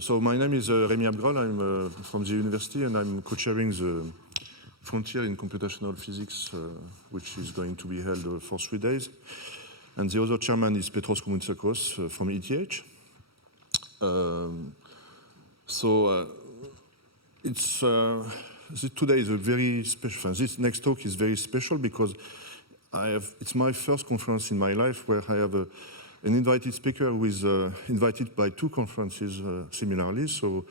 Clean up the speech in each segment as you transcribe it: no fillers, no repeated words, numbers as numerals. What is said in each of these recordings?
So my name is Rémi Abgrol. I'm from the university, and I'm co-chairing the Frontier in Computational Physics, which is going to be held for 3 days. And the other chairman is Petros Koumoutsakos from ETH. Today is a very special. This next talk is very special because it's my first conference in my life where I have an invited speaker who is invited by 2 conferences similarly. So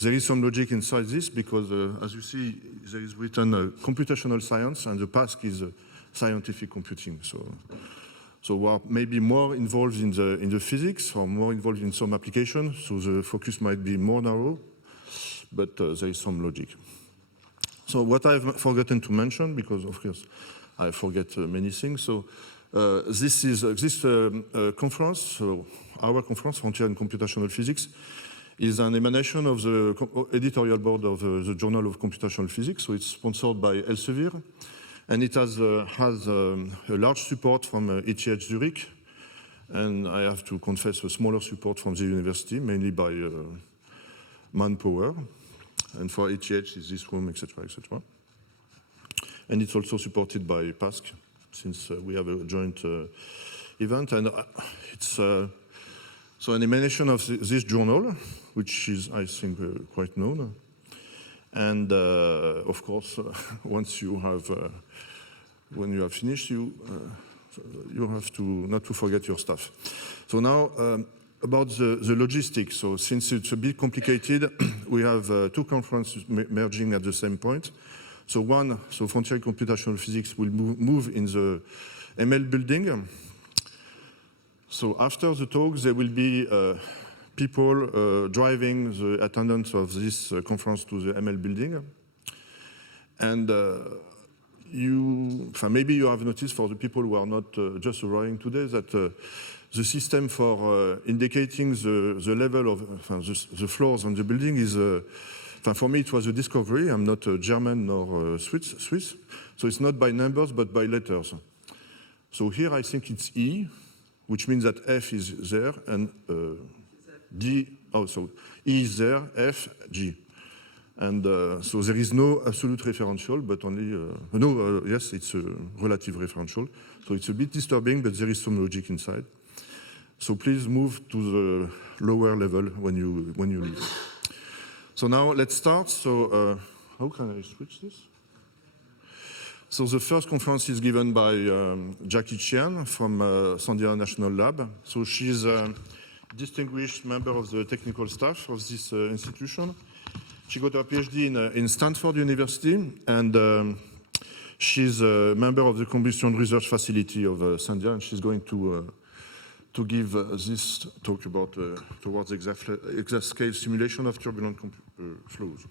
there is some logic inside this because, as you see, there is written computational science, and the task is scientific computing. So we are maybe more involved in the physics or more involved in some applications. So the focus might be more narrow, but there is some logic. So what I've forgotten to mention, because of course I forget many things. So this conference, so our conference, Frontier in Computational Physics, is an emanation of the editorial board of the Journal of Computational Physics. So it's sponsored by Elsevier, and it has a large support from ETH Zurich, and I have to confess a smaller support from the university, mainly by manpower. And for ETH is this room, etc., etc. And it's also supported by PASC, since we have a joint event. And it's so an emanation of this journal, which is, I think, quite known. And of course, once you have, when you have finished, you have to not to forget your stuff. So now about the logistics. So since it's a bit complicated, we have 2 conferences merging at the same point. So Frontier in Computational Physics will move in the ML building. So after the talk, there will be people driving the attendance of this conference to the ML building. And maybe you have noticed, for the people who are not just arriving today, that the system for indicating the level of the floors on the building is, for me, it was a discovery. I'm not German nor Swiss, so it's not by numbers but by letters. So here I think it's E, which means that F is there, and D, so E is there, F, G. And so there is no absolute referential, but only, yes, it's a relative referential. So it's a bit disturbing, but there is some logic inside. So please move to the lower level when you leave. So now let's start. So how can I switch this? So the first conference is given by Jacqueline Chen from Sandia National Lab. So she's a distinguished member of the technical staff of this institution. She got her PhD in Stanford University, and she's a member of the combustion research facility of Sandia, and she's going to give this talk about towards exascale simulation of turbulent flows.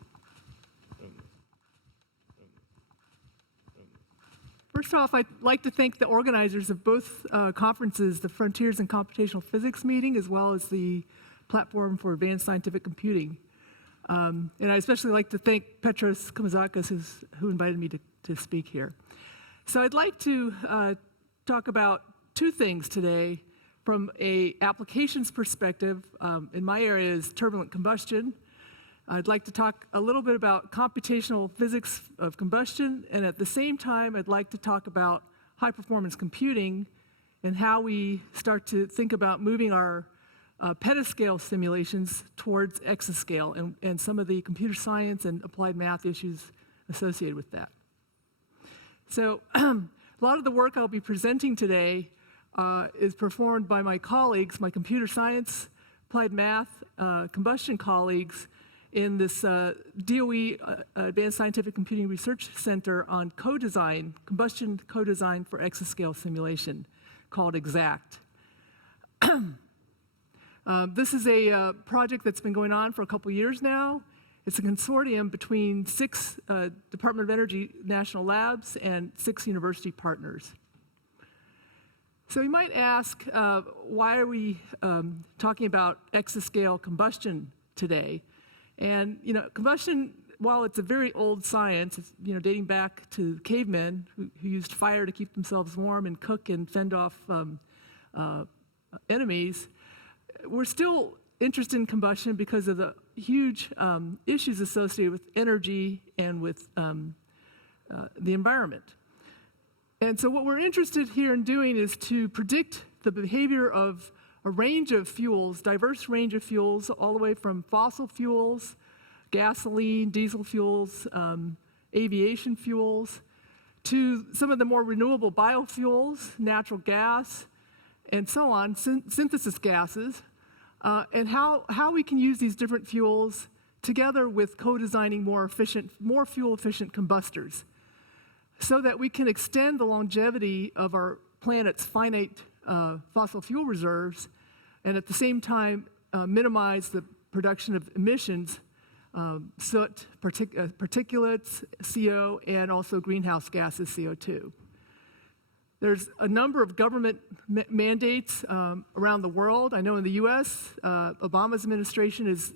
First off, I'd like to thank the organizers of both conferences, the Frontiers in Computational Physics meeting, as well as the Platform for Advanced Scientific Computing. And I especially like to thank Petros Koumoutsakos, who invited me to speak here. So I'd like to talk about 2 things today. From an applications perspective, in my area is turbulent combustion. I'd like to talk a little bit about computational physics of combustion, and at the same time, I'd like to talk about high-performance computing and how we start to think about moving our petascale simulations towards exascale and some of the computer science and applied math issues associated with that. So a lot of the work I'll be presenting today is performed by my colleagues, my computer science, applied math, combustion colleagues in this DOE Advanced Scientific Computing Research Center on co-design, combustion co-design for exascale simulation called EXACT. This is a project that's been going on for a couple years now. It's a consortium between 6 Department of Energy national labs and 6 university partners. So you might ask, why are we talking about exascale combustion today? And combustion, while it's a very old science, it's, dating back to cavemen who used fire to keep themselves warm and cook and fend off enemies, we're still interested in combustion because of the huge issues associated with energy and with the environment. And so what we're interested here in doing is to predict the behavior of a range of fuels, diverse range of fuels, all the way from fossil fuels, gasoline, diesel fuels, aviation fuels, to some of the more renewable biofuels, natural gas, and so on, synthesis gases, and how we can use these different fuels together with co-designing more fuel-efficient combustors, so that we can extend the longevity of our planet's finite fossil fuel reserves, and at the same time minimize the production of emissions, soot, particulates, CO, and also greenhouse gases, CO2. There's a number of government mandates around the world. I know in the US, Obama's administration is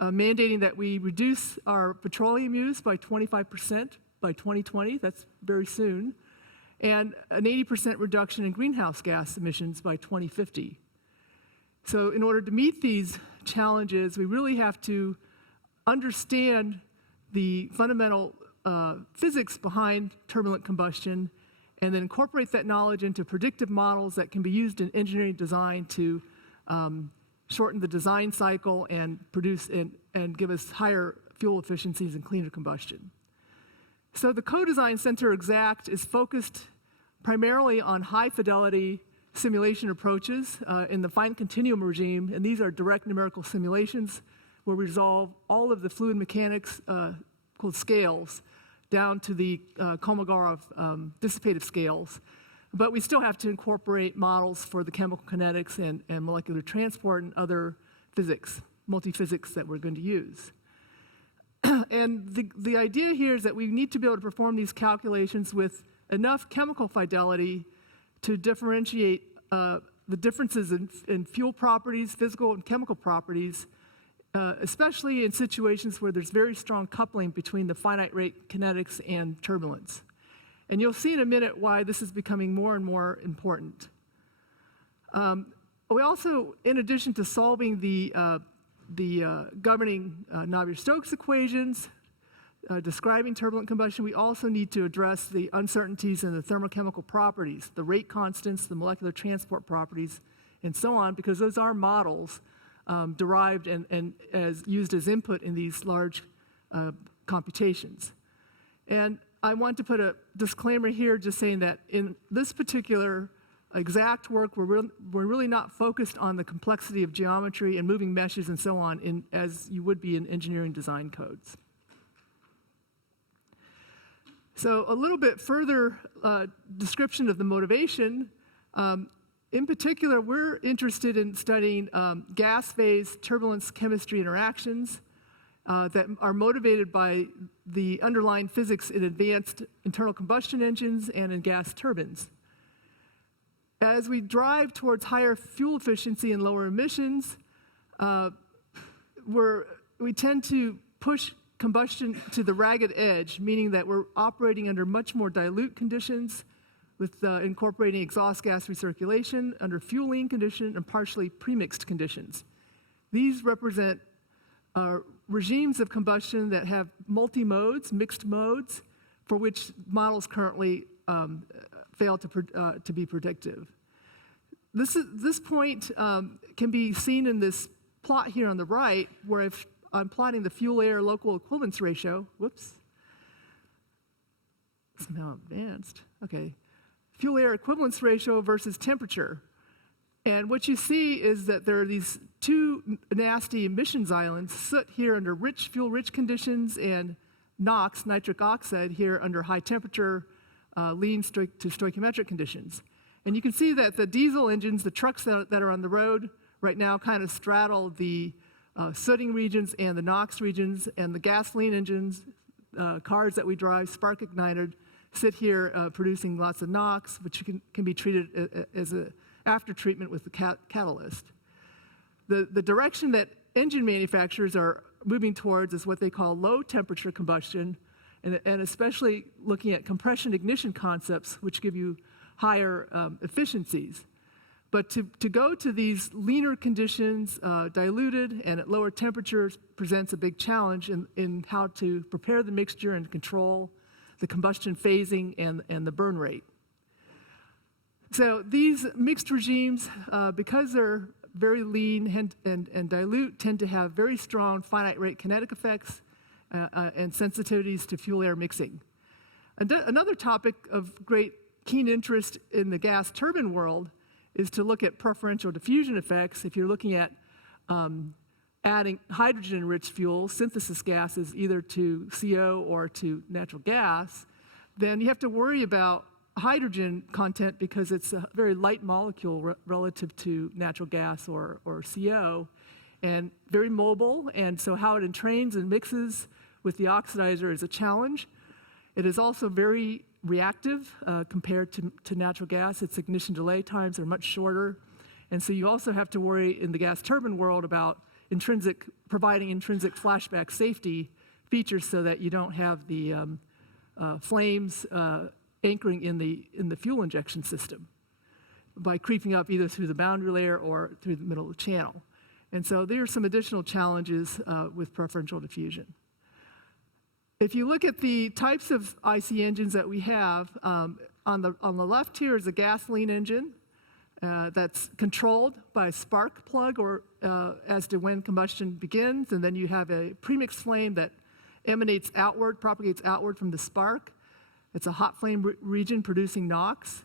mandating that we reduce our petroleum use by 25% by 2020, that's very soon, and an 80% reduction in greenhouse gas emissions by 2050. So in order to meet these challenges, we really have to understand the fundamental physics behind turbulent combustion, and then incorporate that knowledge into predictive models that can be used in engineering design to shorten the design cycle and produce and give us higher fuel efficiencies and cleaner combustion. So the co-design center Exact is focused primarily on high-fidelity simulation approaches in the fine continuum regime, and these are direct numerical simulations where we resolve all of the fluid mechanics called scales down to the Kolmogorov dissipative scales. But we still have to incorporate models for the chemical kinetics and molecular transport and other physics, multi-physics that we're going to use. And the idea here is that we need to be able to perform these calculations with enough chemical fidelity to differentiate the differences in fuel properties, physical and chemical properties, especially in situations where there's very strong coupling between the finite rate kinetics and turbulence. And you'll see in a minute why this is becoming more and more important. We also, in addition to solving the governing Navier-Stokes equations, describing turbulent combustion, we also need to address the uncertainties in the thermochemical properties, the rate constants, the molecular transport properties, and so on, because those are models derived and as used as input in these large computations. And I want to put a disclaimer here just saying that in this particular exact work, we're really not focused on the complexity of geometry and moving meshes and so on as you would be in engineering design codes. So a little bit further description of the motivation. In particular, we're interested in studying gas phase turbulence chemistry interactions that are motivated by the underlying physics in advanced internal combustion engines and in gas turbines. As we drive towards higher fuel efficiency and lower emissions, we tend to push combustion to the ragged edge, meaning that we're operating under much more dilute conditions with incorporating exhaust gas recirculation under fuel lean condition and partially premixed conditions. These represent regimes of combustion that have multi-modes, mixed modes, for which models currently fail to be predictive. This point can be seen in this plot here on the right, where I'm plotting the fuel-air local equivalence ratio. Whoops. Somehow advanced. Okay. Fuel-air equivalence ratio versus temperature. And what you see is that there are these two nasty emissions islands, soot here under fuel-rich conditions, and NOx, nitric oxide, here under high temperature, lean to stoichiometric conditions. And you can see that the diesel engines, the trucks that are on the road right now, kind of straddle the sooting regions and the NOx regions, and the gasoline engines, cars that we drive, spark ignited, sit here producing lots of NOx, which can be treated as an after treatment with the catalyst. The direction that engine manufacturers are moving towards is what they call low temperature combustion, and especially looking at compression ignition concepts, which give you higher efficiencies. But to go to these leaner conditions, diluted and at lower temperatures, presents a big challenge in how to prepare the mixture and control the combustion phasing and the burn rate. So these mixed regimes, because they're very lean and dilute, tend to have very strong finite rate kinetic effects and sensitivities to fuel-air mixing. Another topic of great keen interest in the gas turbine world is to look at preferential diffusion effects. If you're looking at adding hydrogen-rich fuel, synthesis gases, either to CO or to natural gas, then you have to worry about hydrogen content because it's a very light molecule relative to natural gas or CO, and very mobile, and so how it entrains and mixes with the oxidizer is a challenge. It is also very reactive compared to natural gas. Its ignition delay times are much shorter. And so you also have to worry in the gas turbine world about providing intrinsic flashback safety features so that you don't have the flames anchoring in the fuel injection system by creeping up either through the boundary layer or through the middle of the channel. And so there are some additional challenges with preferential diffusion. If you look at the types of IC engines that we have, on the left here is a gasoline engine that's controlled by a spark plug or as to when combustion begins, and then you have a premix flame that emanates outward, propagates outward from the spark. It's a hot flame region producing NOx.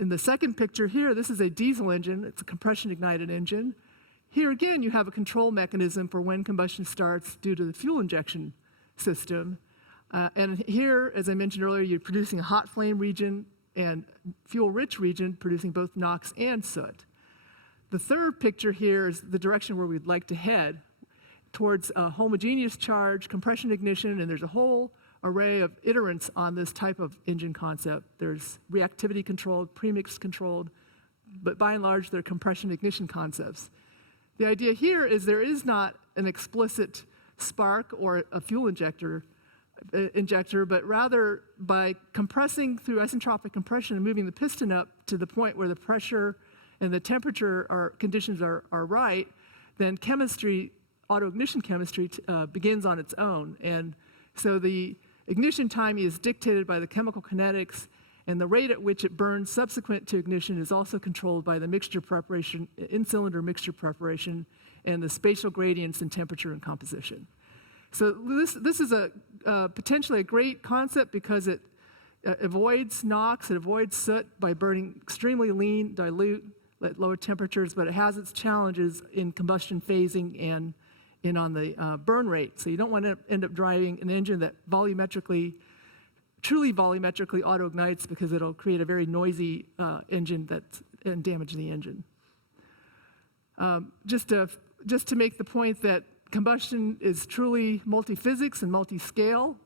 In the second picture here, this is a diesel engine. It's a compression ignited engine. Here again, you have a control mechanism for when combustion starts due to the fuel injection system. And here, as I mentioned earlier, you're producing a hot flame region and fuel-rich region producing both NOx and soot. The third picture here is the direction where we'd like to head towards a homogeneous charge, compression ignition, and there's a whole array of iterants on this type of engine concept. There's reactivity controlled, premix controlled, but by and large, they're compression ignition concepts. The idea here is there is not an explicit spark or a fuel injector, but rather by compressing through isentropic compression and moving the piston up to the point where the pressure and the temperature conditions are right, then chemistry, autoignition chemistry begins on its own. And so the ignition time is dictated by the chemical kinetics, and the rate at which it burns subsequent to ignition is also controlled by the mixture preparation, in-cylinder mixture preparation, and the spatial gradients in temperature and composition. So this is potentially a great concept because it avoids NOx, it avoids soot by burning extremely lean, dilute, at lower temperatures, but it has its challenges in combustion phasing and on the burn rate. So you don't want to end up driving an engine that truly volumetrically auto-ignites because it'll create a very noisy engine and damage the engine. Just to make the point that combustion is truly multi-physics and multi-scale.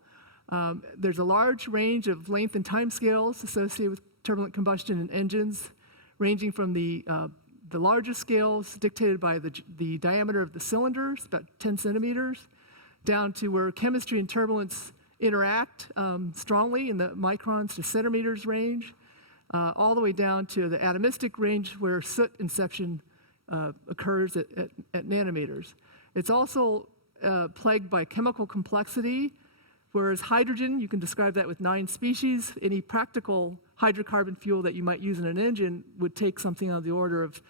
There's a large range of length and time scales associated with turbulent combustion in engines, ranging from the largest scales dictated by the diameter of the cylinders, about 10 centimeters, down to where chemistry and turbulence interact strongly in the microns to centimeters range, all the way down to the atomistic range where soot inception occurs at nanometers. It's also plagued by chemical complexity, whereas hydrogen, you can describe that with 9 species. Any practical hydrocarbon fuel that you might use in an engine would take something on the order of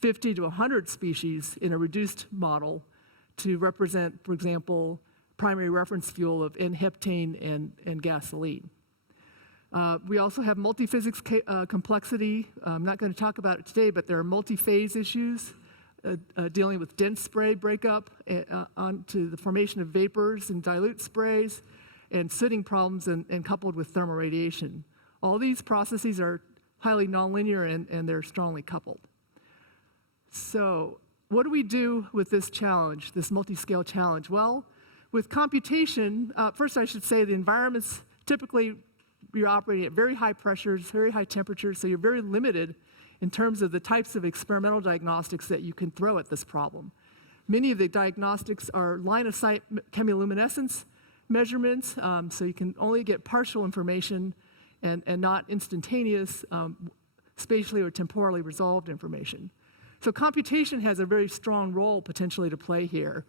50 to 100 species in a reduced model to represent, for example, primary reference fuel of N-heptane and gasoline. We also have multi-physics complexity. I'm not going to talk about it today, but there are multi-phase issues dealing with dense spray breakup onto the formation of vapors and dilute sprays and sooting problems and coupled with thermal radiation. All these processes are highly nonlinear and they're strongly coupled. So what do we do with this challenge, this multi-scale challenge? Well, with computation, first I should say the environments, typically you're operating at very high pressures, very high temperatures, so you're very limited in terms of the types of experimental diagnostics that you can throw at this problem. Many of the diagnostics are line-of-sight chemiluminescence measurements, so you can only get partial information and not instantaneous spatially or temporally resolved information. So computation has a very strong role potentially to play here.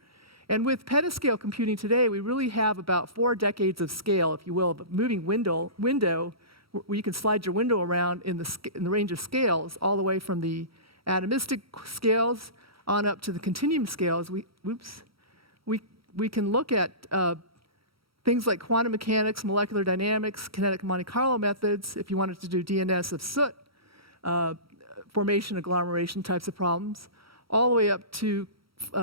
And with petascale computing today, we really have about 4 decades of scale, if you will, but moving window where you can slide your window around in the range of scales, all the way from the atomistic scales on up to the continuum scales. We can look at things like quantum mechanics, molecular dynamics, kinetic Monte Carlo methods, if you wanted to do DNS of soot, formation, agglomeration types of problems, all the way up to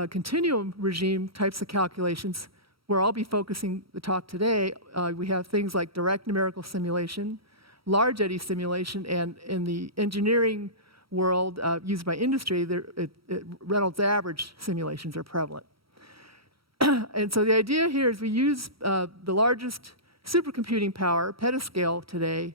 continuum regime types of calculations, where I'll be focusing the talk today. We have things like direct numerical simulation, large eddy simulation, and in the engineering world used by industry, Reynolds average simulations are prevalent. And so the idea here is we use the largest supercomputing power, petascale today,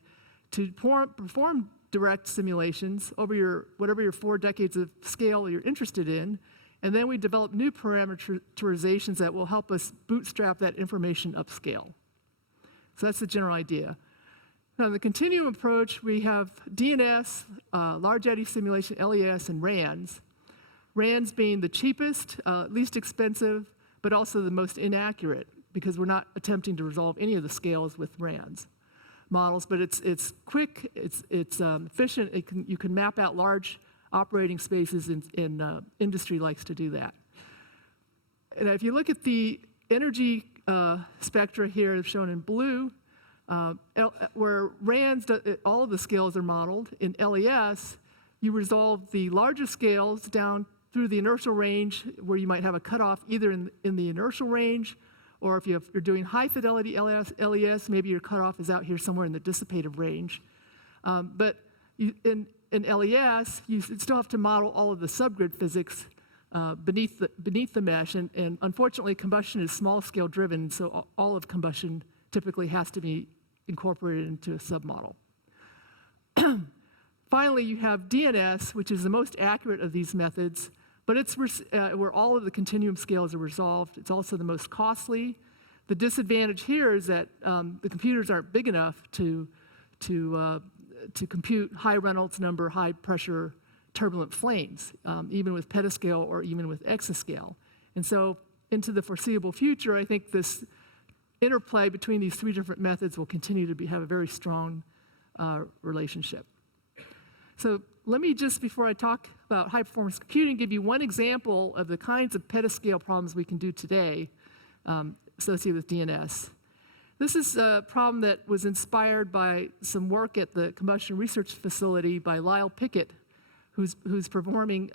to perform direct simulations over whatever your 4 decades of scale you're interested in. And then we develop new parameterizations that will help us bootstrap that information upscale. So that's the general idea. Now, in the continuum approach, we have DNS, large eddy simulation, LES, and RANS. RANS being the cheapest, least expensive, but also the most inaccurate, because we're not attempting to resolve any of the scales with RANS models. But it's quick, it's efficient. You can map out large operating spaces, and industry likes to do that. And if you look at the energy spectra here shown in blue, where RANS, all of the scales are modeled. In LES, you resolve the larger scales down through the inertial range, where you might have a cutoff either in the inertial range, or if you're doing high fidelity LES, maybe your cutoff is out here somewhere in the dissipative range. But in LES, you still have to model all of the subgrid physics beneath the mesh, and unfortunately, combustion is small scale driven, so all of combustion typically has to be incorporated into a submodel. Finally, you have DNS, which is the most accurate of these methods, but it's where all of the continuum scales are resolved. It's also the most costly. The disadvantage here is that the computers aren't big enough to compute high Reynolds number, high pressure turbulent flames, even with petascale or even with exascale. And so into the foreseeable future, I think this interplay between these 3 different methods will continue to have a very strong relationship. So let me just, before I talk about high performance computing, give you one example of the kinds of petascale problems we can do today associated with DNS. This is a problem that was inspired by some work at the Combustion Research Facility by Lyle Pickett, who's performing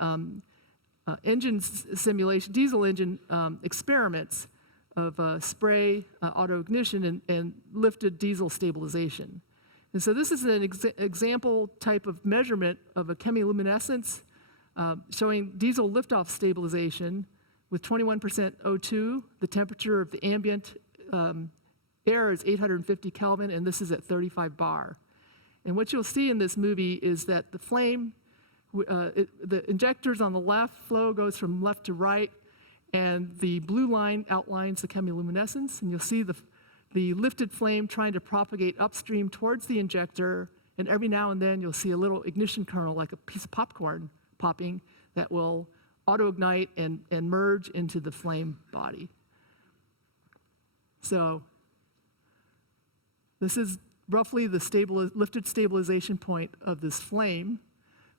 engine simulation, diesel engine experiments of spray auto ignition and lifted diesel stabilization. And so this is an example type of measurement of a chemiluminescence showing diesel liftoff stabilization with 21% O2. The temperature of the ambient air is 850 Kelvin, and this is at 35 bar. And what you'll see in this movie is that the flame, the injectors on the left flow goes from left to right, and the blue line outlines the chemiluminescence, and you'll see the lifted flame trying to propagate upstream towards the injector, and every now and then you'll see a little ignition kernel, like a piece of popcorn popping, that will auto-ignite and merge into the flame body. So this is roughly the lifted stabilization point of this flame,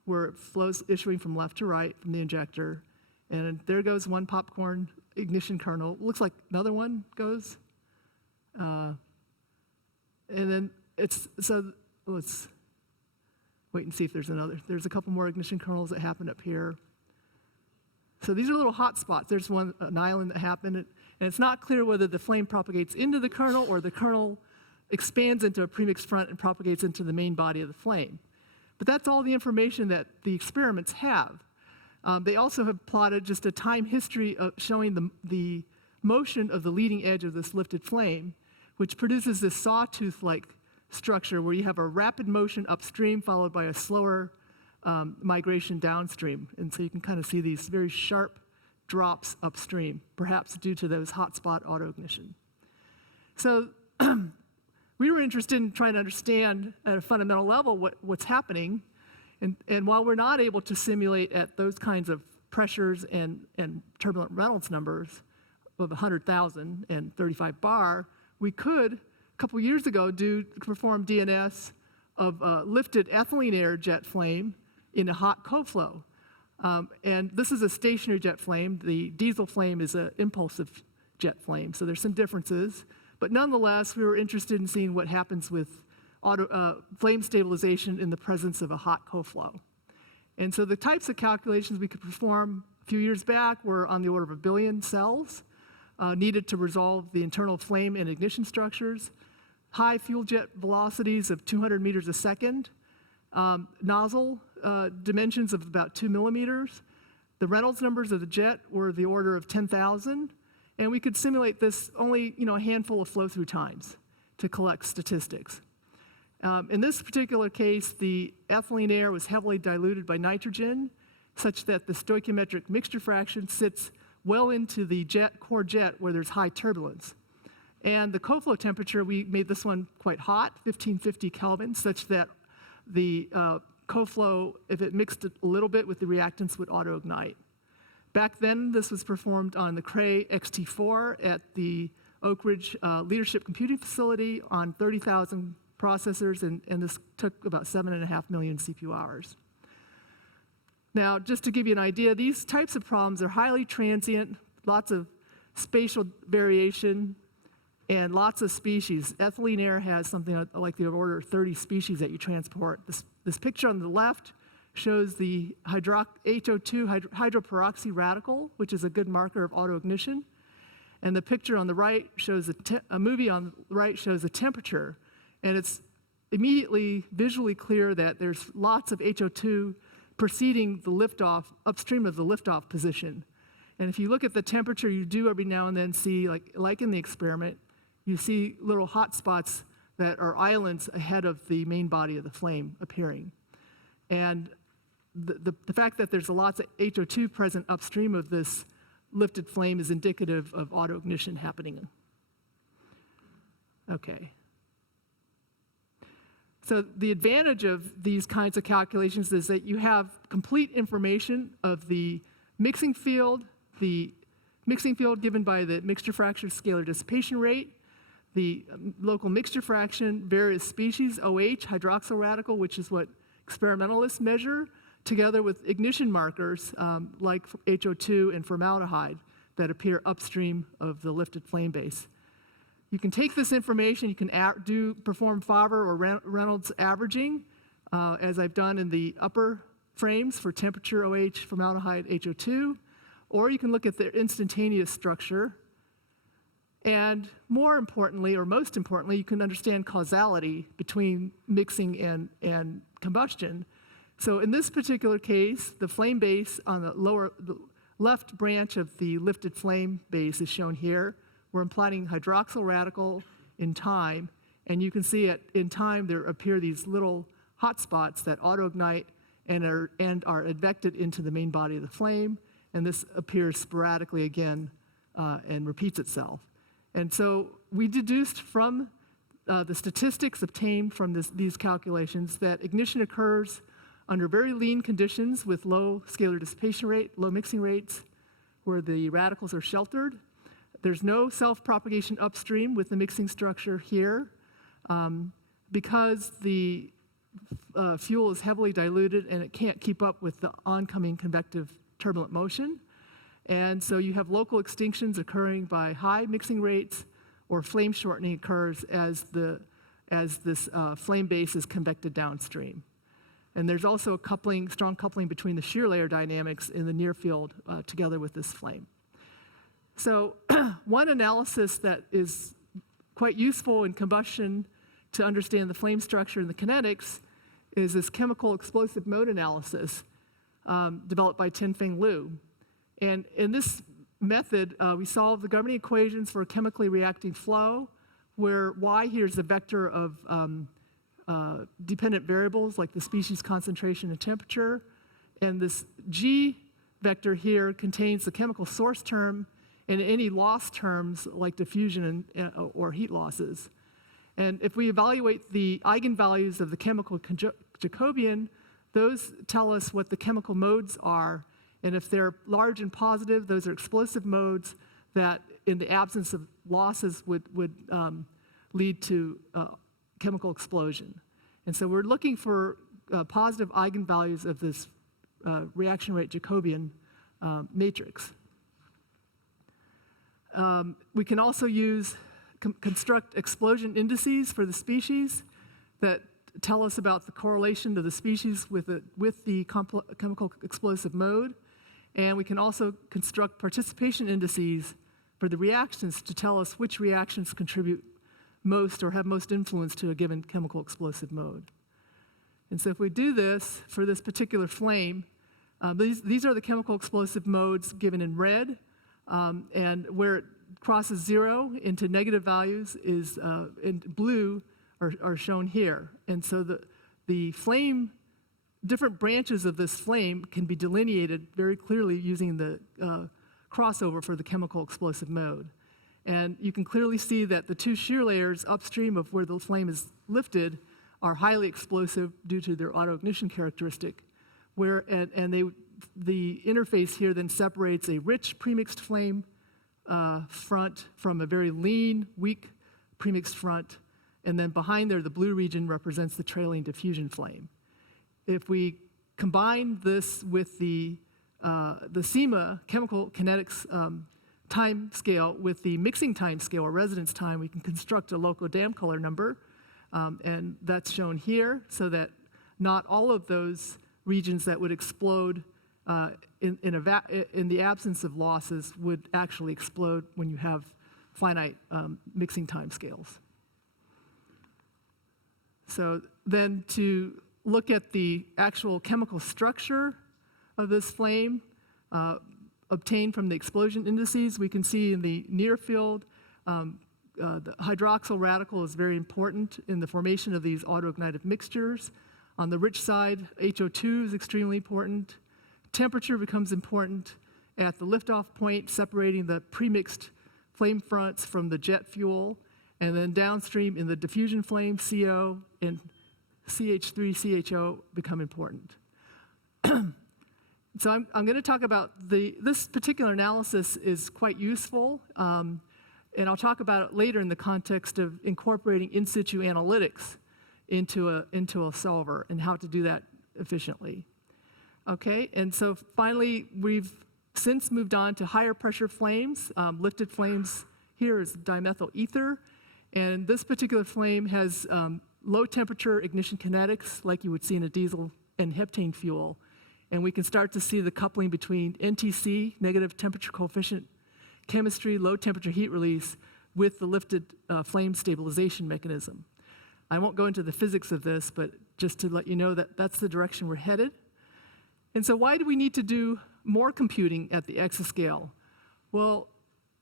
where it flows issuing from left to right from the injector. And there goes one popcorn ignition kernel. Looks like another one goes. And then let's wait and see if there's another. There's a couple more ignition kernels that happen up here. So these are little hot spots. There's an island that happened, and it's not clear whether the flame propagates into the kernel or the kernel expands into a premixed front and propagates into the main body of the flame. But that's all the information that the experiments have. They also have plotted just a time history of showing the motion of the leading edge of this lifted flame, which produces this sawtooth-like structure where you have a rapid motion upstream followed by a slower migration downstream. And so you can kind of see these very sharp drops upstream, perhaps due to those hotspot autoignition. So we were interested in trying to understand at a fundamental level what's happening. And while we're not able to simulate at those kinds of pressures and turbulent Reynolds numbers of 100,000 and 35 bar, we could, a couple years ago, perform DNS of lifted ethylene air jet flame in a hot co-flow. And this is a stationary jet flame. The diesel flame is an impulsive jet flame, so there's some differences. But nonetheless, we were interested in seeing what happens with flame stabilization in the presence of a hot co-flow. And so the types of calculations we could perform a few years back were on the order of 1 billion cells needed to resolve the internal flame and ignition structures, high fuel jet velocities of 200 meters a second, nozzle dimensions of about 2 millimeters. The Reynolds numbers of the jet were the order of 10,000, and we could simulate this only a handful of flow-through times to collect statistics. In this particular case, the ethylene air was heavily diluted by nitrogen, such that the stoichiometric mixture fraction sits well into the core jet where there's high turbulence. And the co-flow temperature, we made this one quite hot, 1550 Kelvin, such that the co-flow, if it mixed a little bit with the reactants, would auto-ignite. Back then, this was performed on the Cray XT4 at the Oak Ridge Leadership Computing Facility on 30,000 processors, and this took about 7.5 million CPU hours. Now, just to give you an idea, these types of problems are highly transient, lots of spatial variation, and lots of species. Ethylene air has something like the order of 30 species that you transport. This picture on the left shows the HO2 hydroperoxy radical, which is a good marker of autoignition. And the picture on the right shows a movie on the right shows the temperature. And it's immediately visually clear that there's lots of HO2 preceding the liftoff, upstream of the liftoff position. And if you look at the temperature, you do every now and then see, like in the experiment, you see little hot spots that are islands ahead of the main body of the flame appearing. And the fact that there's lots of HO2 present upstream of this lifted flame is indicative of autoignition happening. Okay. So the advantage of these kinds of calculations is that you have complete information of the mixing field given by the mixture fraction scalar dissipation rate, the local mixture fraction, various species, OH, hydroxyl radical, which is what experimentalists measure, together with ignition markers like HO2 and formaldehyde that appear upstream of the lifted flame base. You can take this information, you can perform Favre or Reynolds averaging, as I've done in the upper frames for temperature, OH, formaldehyde, HO2, or you can look at their instantaneous structure. And more importantly, or most importantly, you can understand causality between mixing and combustion. So in this particular case, the flame base on the left branch of the lifted flame base is shown here. We're implanting hydroxyl radical in time, and you can see in time there appear these little hot spots that autoignite and are advected into the main body of the flame, and this appears sporadically again and repeats itself. And so we deduced from the statistics obtained from these calculations that ignition occurs under very lean conditions with low scalar dissipation rate, low mixing rates, where the radicals are sheltered. There's no self-propagation upstream with the mixing structure here because the fuel is heavily diluted and it can't keep up with the oncoming convective turbulent motion. And so you have local extinctions occurring by high mixing rates, or flame shortening occurs as this flame base is convected downstream. And there's also a strong coupling between the shear layer dynamics in the near field together with this flame. So one analysis that is quite useful in combustion to understand the flame structure and the kinetics is this chemical explosive mode analysis developed by Tin-Feng Liu. And in this method, we solve the governing equations for a chemically reacting flow, where Y here is the vector of dependent variables like the species concentration and temperature, and this G vector here contains the chemical source term and any loss terms like diffusion or heat losses. And if we evaluate the eigenvalues of the chemical Jacobian, those tell us what the chemical modes are. And if they're large and positive, those are explosive modes that, in the absence of losses, would lead to chemical explosion. And so we're looking for positive eigenvalues of this reaction rate Jacobian matrix. We can also construct explosion indices for the species that tell us about the correlation of the species with the chemical explosive mode. And we can also construct participation indices for the reactions to tell us which reactions contribute most or have most influence to a given chemical explosive mode. And so if we do this for this particular flame, these are the chemical explosive modes given in red, and where it crosses 0 into negative values is in blue are shown here. And so the flame, different branches of this flame can be delineated very clearly using the crossover for the chemical explosive mode. And you can clearly see that the two shear layers upstream of where the flame is lifted are highly explosive due to their autoignition characteristic, the interface here then separates a rich premixed flame front from a very lean, weak premixed front, and then behind there, the blue region represents the trailing diffusion flame. If we combine this with the SEMA chemical kinetics time scale with the mixing time scale or residence time, we can construct a local dam color number, and that's shown here, so that not all of those regions that would explode in the absence of losses would actually explode when you have finite mixing time scales. So then to look at the actual chemical structure of this flame obtained from the explosion indices, we can see in the near field, the hydroxyl radical is very important in the formation of these autoignitive mixtures. On the rich side, HO2 is extremely important. Temperature becomes important at the liftoff point, separating the premixed flame fronts from the jet fuel, and then downstream in the diffusion flame, CO and CH3CHO become important. So I'm going to talk about this particular analysis is quite useful, and I'll talk about it later in the context of incorporating in situ analytics into a solver and how to do that efficiently. Okay, and so finally, we've since moved on to higher pressure flames. Lifted flames here is dimethyl ether, and this particular flame has low temperature ignition kinetics like you would see in a diesel and heptane fuel. And we can start to see the coupling between NTC, negative temperature coefficient chemistry, low temperature heat release, with the lifted flame stabilization mechanism. I won't go into the physics of this, but just to let you know that that's the direction we're headed. And so why do we need to do more computing at the exascale? Well,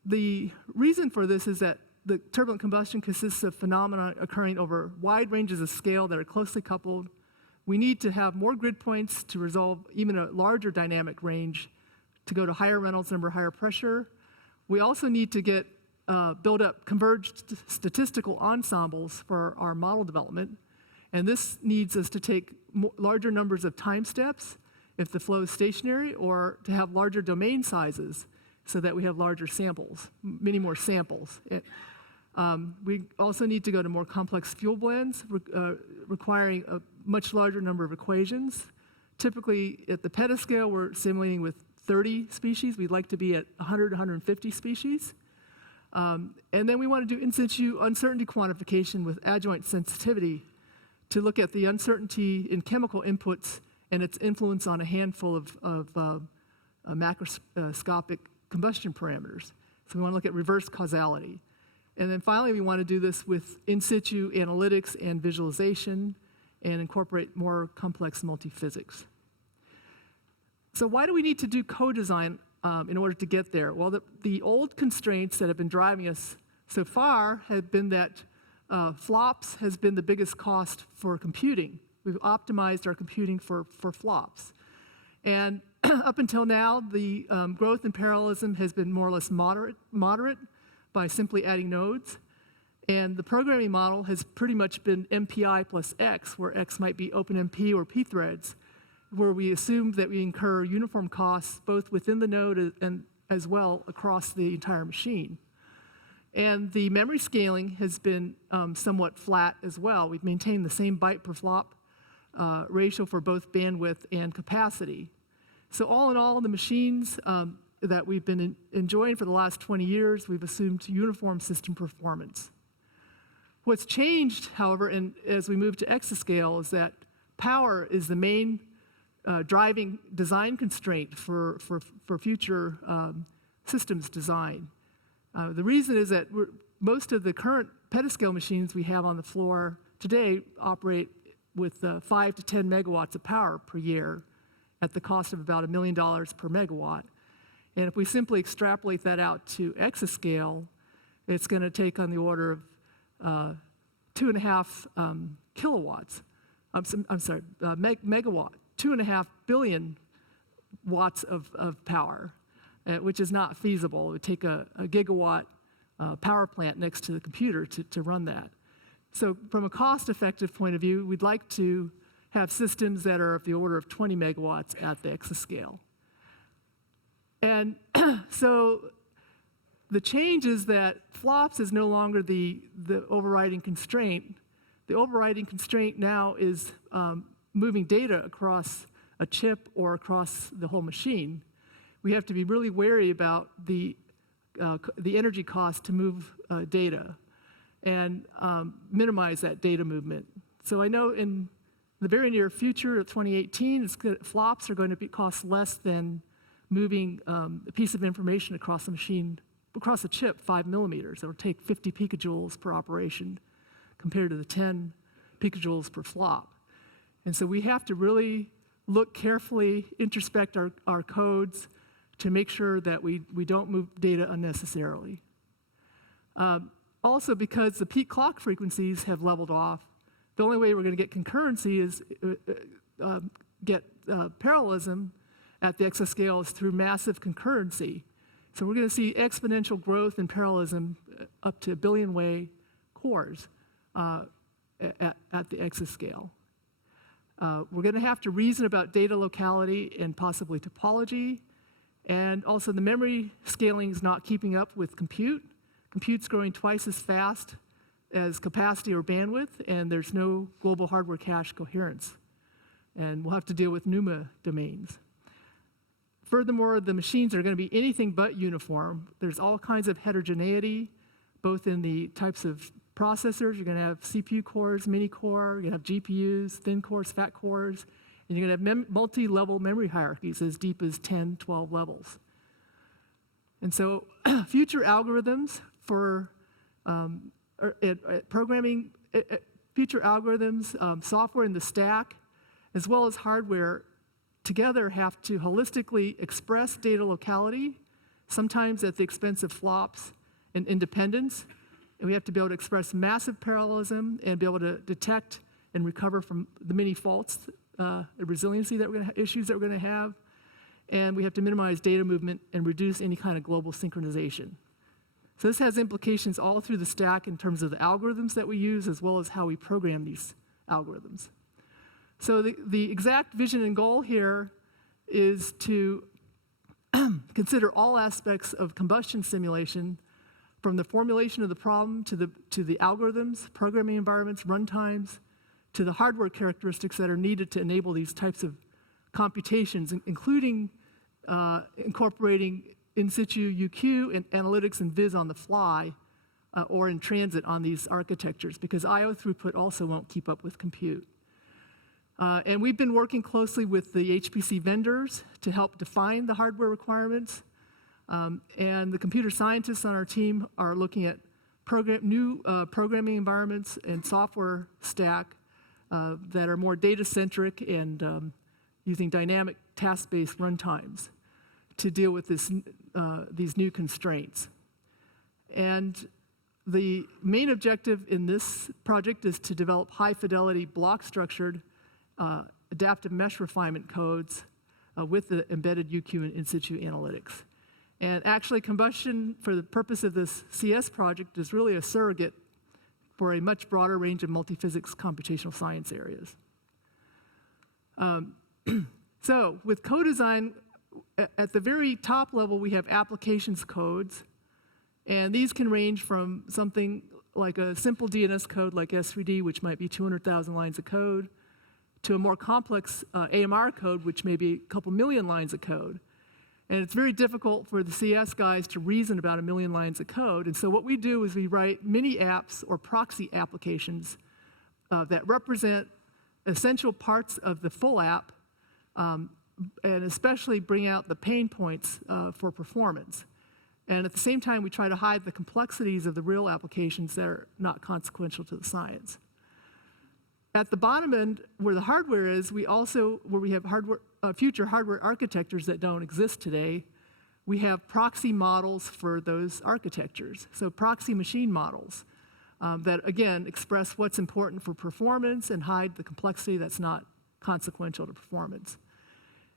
the reason for this is that the turbulent combustion consists of phenomena occurring over wide ranges of scale that are closely coupled. We need to have more grid points to resolve even a larger dynamic range to go to higher Reynolds number, higher pressure. We also need to build up converged statistical ensembles for our model development. And this needs us to take larger numbers of time steps if the flow is stationary, or to have larger domain sizes so that we have larger samples, many more samples. We also need to go to more complex fuel blends, requiring a much larger number of equations. Typically, at the petascale, we're simulating with 30 species. We'd like to be at 100, 150 species. And then we want to do in situ uncertainty quantification with adjoint sensitivity to look at the uncertainty in chemical inputs and its influence on a handful of macroscopic combustion parameters. So we want to look at reverse causality. And then finally, we want to do this with in situ analytics and visualization and incorporate more complex multiphysics. So why do we need to do co-design in order to get there? Well, the old constraints that have been driving us so far have been that flops has been the biggest cost for computing. We've optimized our computing for flops. And up until now, the growth in parallelism has been more or less moderate by simply adding nodes. And the programming model has pretty much been MPI plus X, where X might be OpenMP or pthreads. where we assume that we incur uniform costs both within the node and as well across the entire machine. And the memory scaling has been somewhat flat as well. We've maintained the same byte per flop ratio for both bandwidth and capacity. So all in all, the machines that we've been enjoying for the last 20 years, we've assumed uniform system performance. What's changed, however, as we move to exascale is that power is the main driving design constraint for future systems design. The reason is that most of the current petascale machines we have on the floor today operate with 5 to 10 megawatts of power per year at the cost of about $1 million per megawatt. And if we simply extrapolate that out to exascale, it's going to take on the order of 2.5 kilowatts. Megawatt, 2.5 billion watts of power, which is not feasible. It would take a gigawatt power plant next to the computer to run that. So from a cost-effective point of view, we'd like to have systems that are of the order of 20 megawatts at the exascale. And so the change is that flops is no longer the overriding constraint. The overriding constraint now is moving data across a chip or across the whole machine. We have to be really wary about the energy cost to move data and minimize that data movement. So I know in the very near future of 2018, flops are going to cost less than moving a piece of information across the machine, across a chip, 5 millimeters. It will take 50 picojoules per operation compared to the 10 picojoules per flop. And so we have to really look carefully, introspect our codes to make sure that we don't move data unnecessarily. Also, because the peak clock frequencies have leveled off, the only way we're going to get concurrency is get parallelism at the exascale is through massive concurrency. So we're going to see exponential growth in parallelism up to 1 billion-way cores at the exascale. We're going to have to reason about data locality and possibly topology. And also the memory scaling is not keeping up with compute. Compute's growing twice as fast as capacity or bandwidth, and there's no global hardware cache coherence. And we'll have to deal with NUMA domains. Furthermore, the machines are going to be anything but uniform. There's all kinds of heterogeneity, both in the types of processors. You're going to have CPU cores, mini core, you're going to have GPUs, thin cores, fat cores, and you're going to have multi-level memory hierarchies as deep as 10, 12 levels. And so future algorithms for programming, future algorithms, software in the stack, as well as hardware, together have to holistically express data locality, sometimes at the expense of flops and independence. And we have to be able to express massive parallelism and be able to detect and recover from the many faults, the resiliency that we're going to issues that we're going to have. And we have to minimize data movement and reduce any kind of global synchronization. So this has implications all through the stack in terms of the algorithms that we use as well as how we program these algorithms. So the exact vision and goal here is to consider all aspects of combustion simulation, from the formulation of the problem to the algorithms, programming environments, runtimes, to the hardware characteristics that are needed to enable these types of computations, including incorporating in situ UQ and analytics and viz on the fly or in transit on these architectures, because I/O throughput also won't keep up with compute. And we've been working closely with the HPC vendors to help define the hardware requirements. And the computer scientists on our team are looking at new programming environments and software stack that are more data-centric and using dynamic task-based runtimes to deal with these new constraints. And the main objective in this project is to develop high-fidelity block-structured adaptive mesh refinement codes with the embedded UQ and in-situ analytics. And actually, combustion, for the purpose of this CS project, is really a surrogate for a much broader range of multiphysics computational science areas. So with co-design, at the very top level, we have applications codes. And these can range from something like a simple DNS code like S3D, which might be 200,000 lines of code, to a more complex AMR code, which may be a couple million lines of code. And it's very difficult for the CS guys to reason about a million lines of code. And so what we do is we write mini apps or proxy applications that represent essential parts of the full app, and especially bring out the pain points for performance. And at the same time, we try to hide the complexities of the real applications that are not consequential to the science. At the bottom end, where the hardware is, where we have future hardware architectures that don't exist today, we have proxy models for those architectures. So proxy machine models that, again, express what's important for performance and hide the complexity that's not consequential to performance.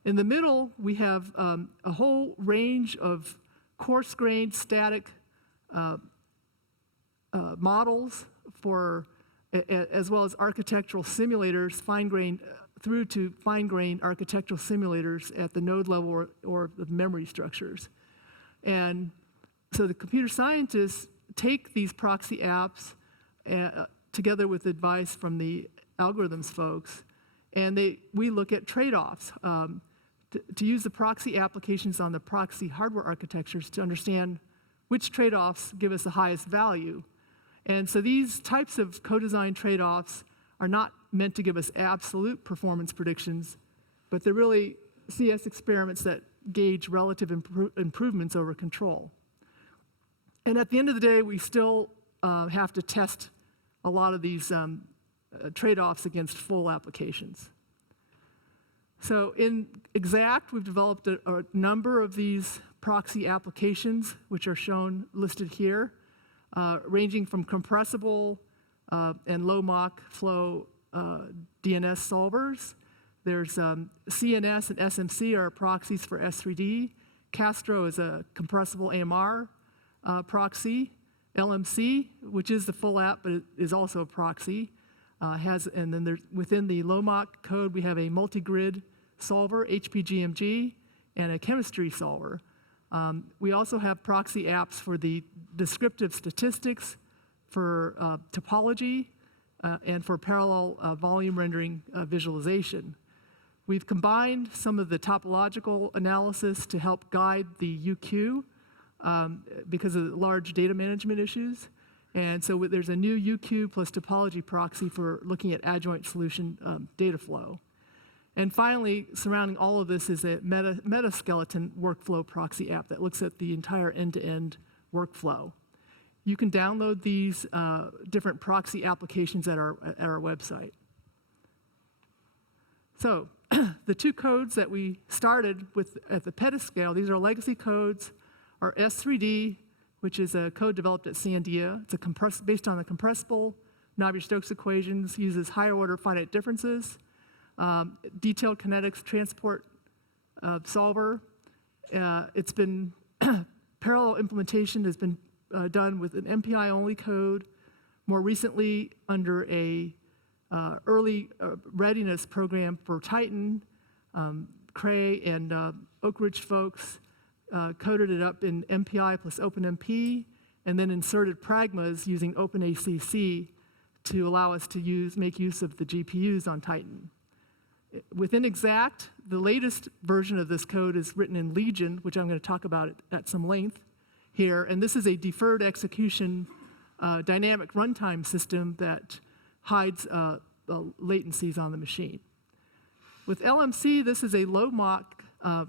In the middle, we have a whole range of coarse-grained static models for, as well as architectural simulators, fine-grained through to fine-grained architectural simulators at the node level or the memory structures. And so the computer scientists take these proxy apps together with advice from the algorithms folks, and we look at trade-offs. To use the proxy applications on the proxy hardware architectures to understand which trade-offs give us the highest value. And so these types of co-design trade-offs are not meant to give us absolute performance predictions, but they're really CS experiments that gauge relative improvements over control. And at the end of the day, we still have to test a lot of these trade-offs against full applications. So in Exact, we've developed a number of these proxy applications, which are listed here, ranging from compressible and low Mach flow DNS solvers. There's CNS and SMC are proxies for S3D. Castro is a compressible AMR proxy. LMC, which is the full app, but it is also a proxy. And then within the low Mach code, we have a multi-grid solver, HPGMG, and a chemistry solver. We also have proxy apps for the descriptive statistics, for topology, and for parallel volume rendering visualization. We've combined some of the topological analysis to help guide the UQ because of the large data management issues. And so there's a new UQ plus topology proxy for looking at adjoint solution data flow. And finally, surrounding all of this is a metaskeleton workflow proxy app that looks at the entire end-to-end workflow. You can download these different proxy applications at our website. So the two codes that we started with at the petascale, these are legacy codes, are S3D, which is a code developed at Sandia. It's based on the compressible Navier-Stokes equations, uses higher order finite differences, detailed kinetics transport solver. It's been, parallel implementation has been done with an MPI only code, more recently under a early readiness program for Titan. Cray and Oak Ridge folks coded it up in MPI plus OpenMP, and then inserted pragmas using OpenACC to allow us to make use of the GPUs on Titan. Within Exact, the latest version of this code is written in Legion, which I'm going to talk about at some length here, and this is a deferred execution dynamic runtime system that hides latencies on the machine. With LMC, this is a low Mach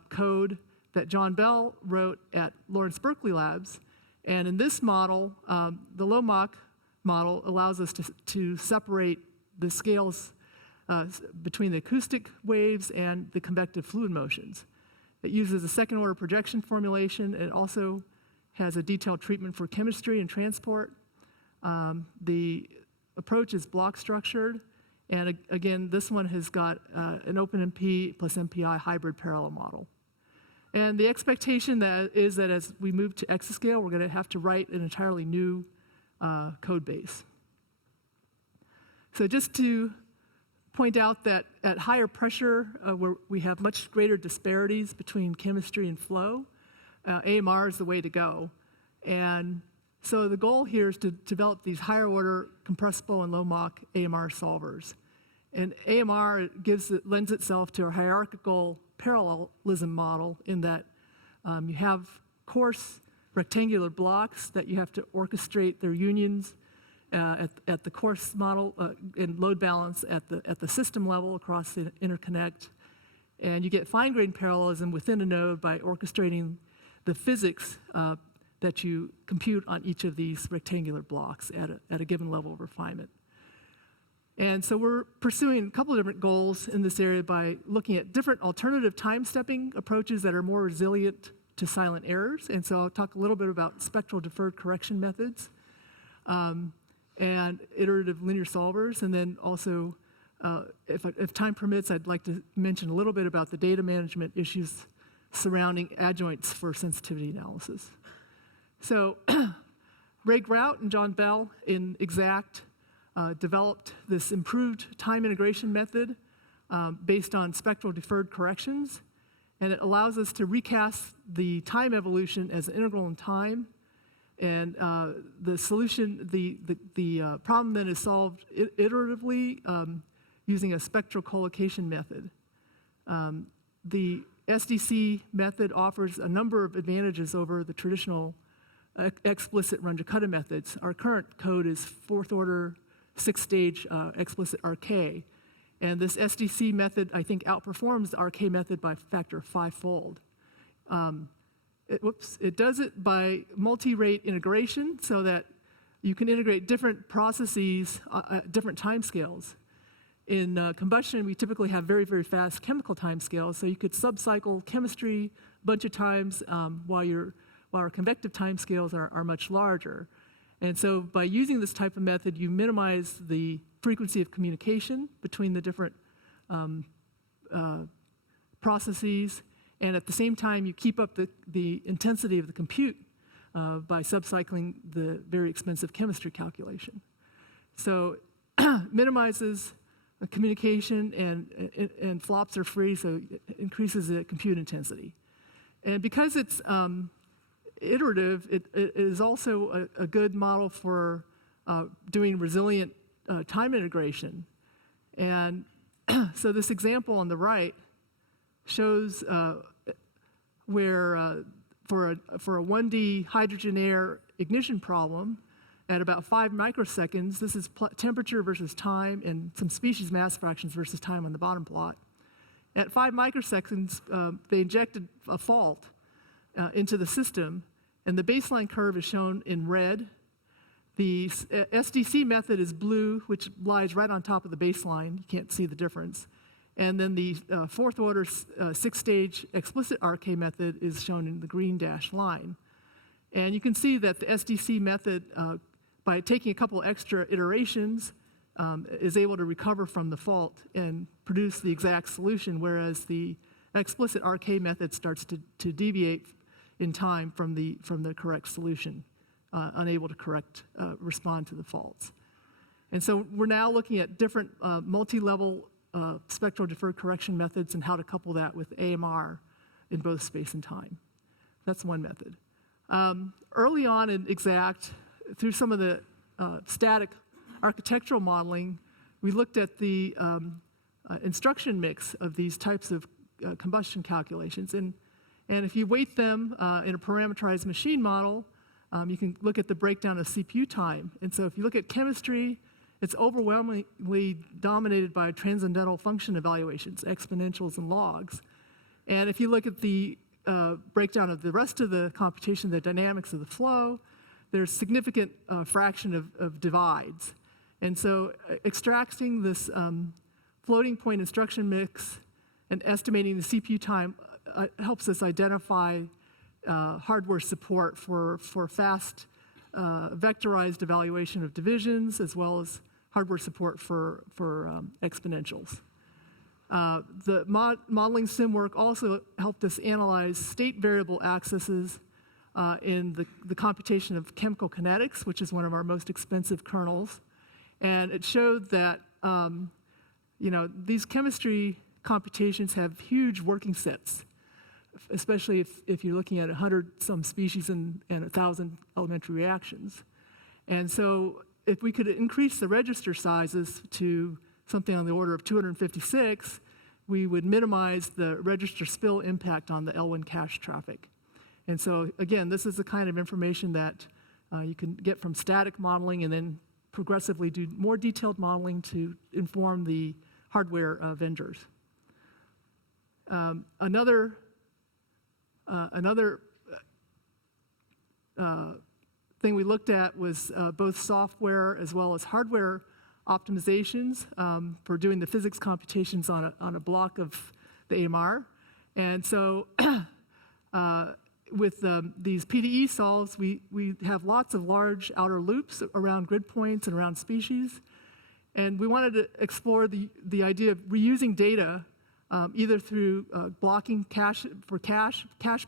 code that John Bell wrote at Lawrence Berkeley Labs. And in this model, the low Mach model allows us to separate the scales between the acoustic waves and the convective fluid motions. It uses a second order projection formulation. It also has a detailed treatment for chemistry and transport. The approach is block structured. And again, this one has got an OpenMP plus MPI hybrid parallel model. And the expectation is that as we move to Exascale, we're going to have to write an entirely new code base. So just to point out that at higher pressure, where we have much greater disparities between chemistry and flow, AMR is the way to go. And so the goal here is to develop these higher order compressible and low Mach AMR solvers. And AMR lends itself to a hierarchical parallelism model in that you have coarse rectangular blocks that you have to orchestrate their unions at the coarse model and load balance at the system level across the interconnect. And you get fine-grained parallelism within a node by orchestrating the physics that you compute on each of these rectangular blocks at a given level of refinement. And so we're pursuing a couple of different goals in this area by looking at different alternative time-stepping approaches that are more resilient to silent errors. And so I'll talk a little bit about spectral deferred correction methods and iterative linear solvers. And then also, if time permits, I'd like to mention a little bit about the data management issues surrounding adjoints for sensitivity analysis. So Ray Grout and John Bell in Exact developed this improved time integration method based on spectral deferred corrections. And it allows us to recast the time evolution as an integral in time. And the solution, the problem then is solved iteratively using a spectral collocation method. The SDC method offers a number of advantages over the traditional explicit Runge-Kutta methods. Our current code is fourth order, six-stage explicit RK. And this SDC method, I think, outperforms the RK method by a factor of 5-fold. It does it by multi-rate integration so that you can integrate different processes at different timescales. In combustion, we typically have very, very fast chemical timescales, so you could subcycle chemistry a bunch of times while our convective timescales are much larger. And so by using this type of method, you minimize the frequency of communication between the different processes, and at the same time, you keep up the intensity of the compute by subcycling the very expensive chemistry calculation. So minimizes communication, and flops are free, so it increases the compute intensity. And because it's iterative, it is also a good model for doing resilient time integration. And so this example on the right shows where for a 1D hydrogen air ignition problem at about 5 microseconds, this is temperature versus time and some species mass fractions versus time on the bottom plot. At 5 microseconds, they injected a fault into the system, and the baseline curve is shown in red. The SDC method is blue, which lies right on top of the baseline. You can't see the difference. And then the fourth order six-stage explicit RK method is shown in the green dashed line. And you can see that the SDC method, by taking a couple extra iterations, is able to recover from the fault and produce the exact solution, whereas the explicit RK method starts to deviate in time from the correct solution, unable to respond to the faults. And so we're now looking at different multi-level spectral deferred correction methods and how to couple that with AMR in both space and time. That's one method. Early on in Exact, through some of the static architectural modeling, we looked at the instruction mix of these types of combustion calculations. And if you weight them in a parameterized machine model, you can look at the breakdown of CPU time. And so if you look at chemistry, it's overwhelmingly dominated by transcendental function evaluations, exponentials and logs. And if you look at the breakdown of the rest of the computation, the dynamics of the flow, there's significant fraction of divides. And so extracting this floating point instruction mix and estimating the CPU time helps us identify hardware support for fast vectorized evaluation of divisions, as well as hardware support for exponentials. The modeling sim work also helped us analyze state variable accesses in the computation of chemical kinetics, which is one of our most expensive kernels. And it showed that these chemistry computations have huge working sets, especially if you're looking at 100-some species and 1,000 elementary reactions. And so if we could increase the register sizes to something on the order of 256, we would minimize the register spill impact on the L1 cache traffic. And so again, this is the kind of information that you can get from static modeling and then progressively do more detailed modeling to inform the hardware vendors. Another thing we looked at was both software as well as hardware optimizations for doing the physics computations on a block of the AMR. And so with these PDE solves, we have lots of large outer loops around grid points and around species. And we wanted to explore the idea of reusing data either through blocking cache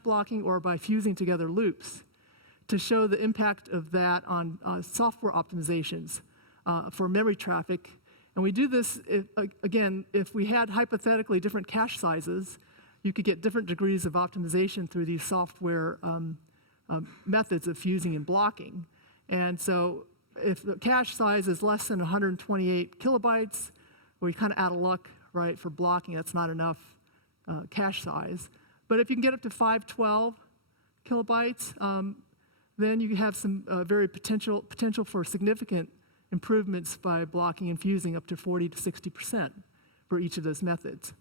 blocking or by fusing together loops to show the impact of that on software optimizations for memory traffic. And we do this, again, if we had hypothetically different cache sizes, you could get different degrees of optimization through these software methods of fusing and blocking. And so if the cache size is less than 128 kilobytes, we kind of out of luck, right, for blocking. That's not enough cache size. But if you can get up to 512 kilobytes, then you have some very potential for significant improvements by blocking and fusing up to 40 to 60% for each of those methods.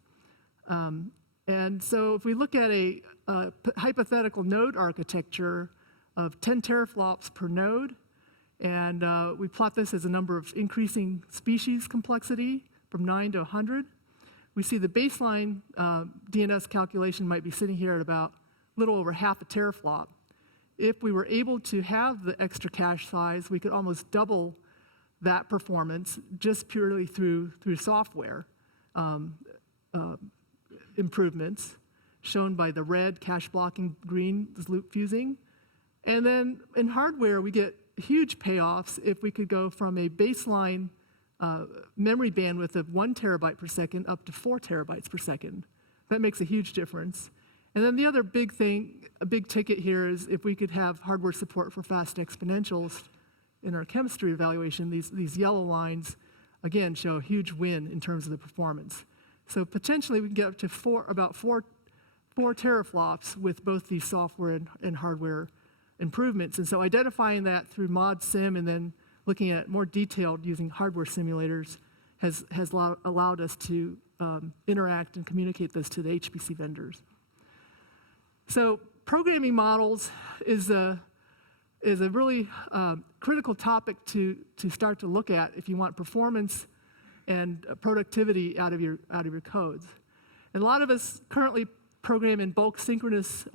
And so if we look at a hypothetical node architecture of 10 teraflops per node, and we plot this as a number of increasing species complexity from 9 to 100, we see the baseline DNS calculation might be sitting here at about a little over half a teraflop. If we were able to have the extra cache size, we could almost double that performance just purely through software improvements shown by the red cache blocking, green is loop fusing. And then in hardware, we get huge payoffs if we could go from a baseline memory bandwidth of 1 terabyte per second up to 4 terabytes per second. That makes a huge difference. And then the other big thing, a big ticket here is if we could have hardware support for fast exponentials in our chemistry evaluation, these yellow lines, again, show a huge win in terms of the performance. So potentially we can get up to about four teraflops with both these software and hardware improvements. And so identifying that through mod sim and then looking at it more detailed using hardware simulators has allowed us to interact and communicate this to the HPC vendors. So programming models is a really critical topic to start to look at if you want performance and productivity out of your codes. And a lot of us currently program in bulk synchronous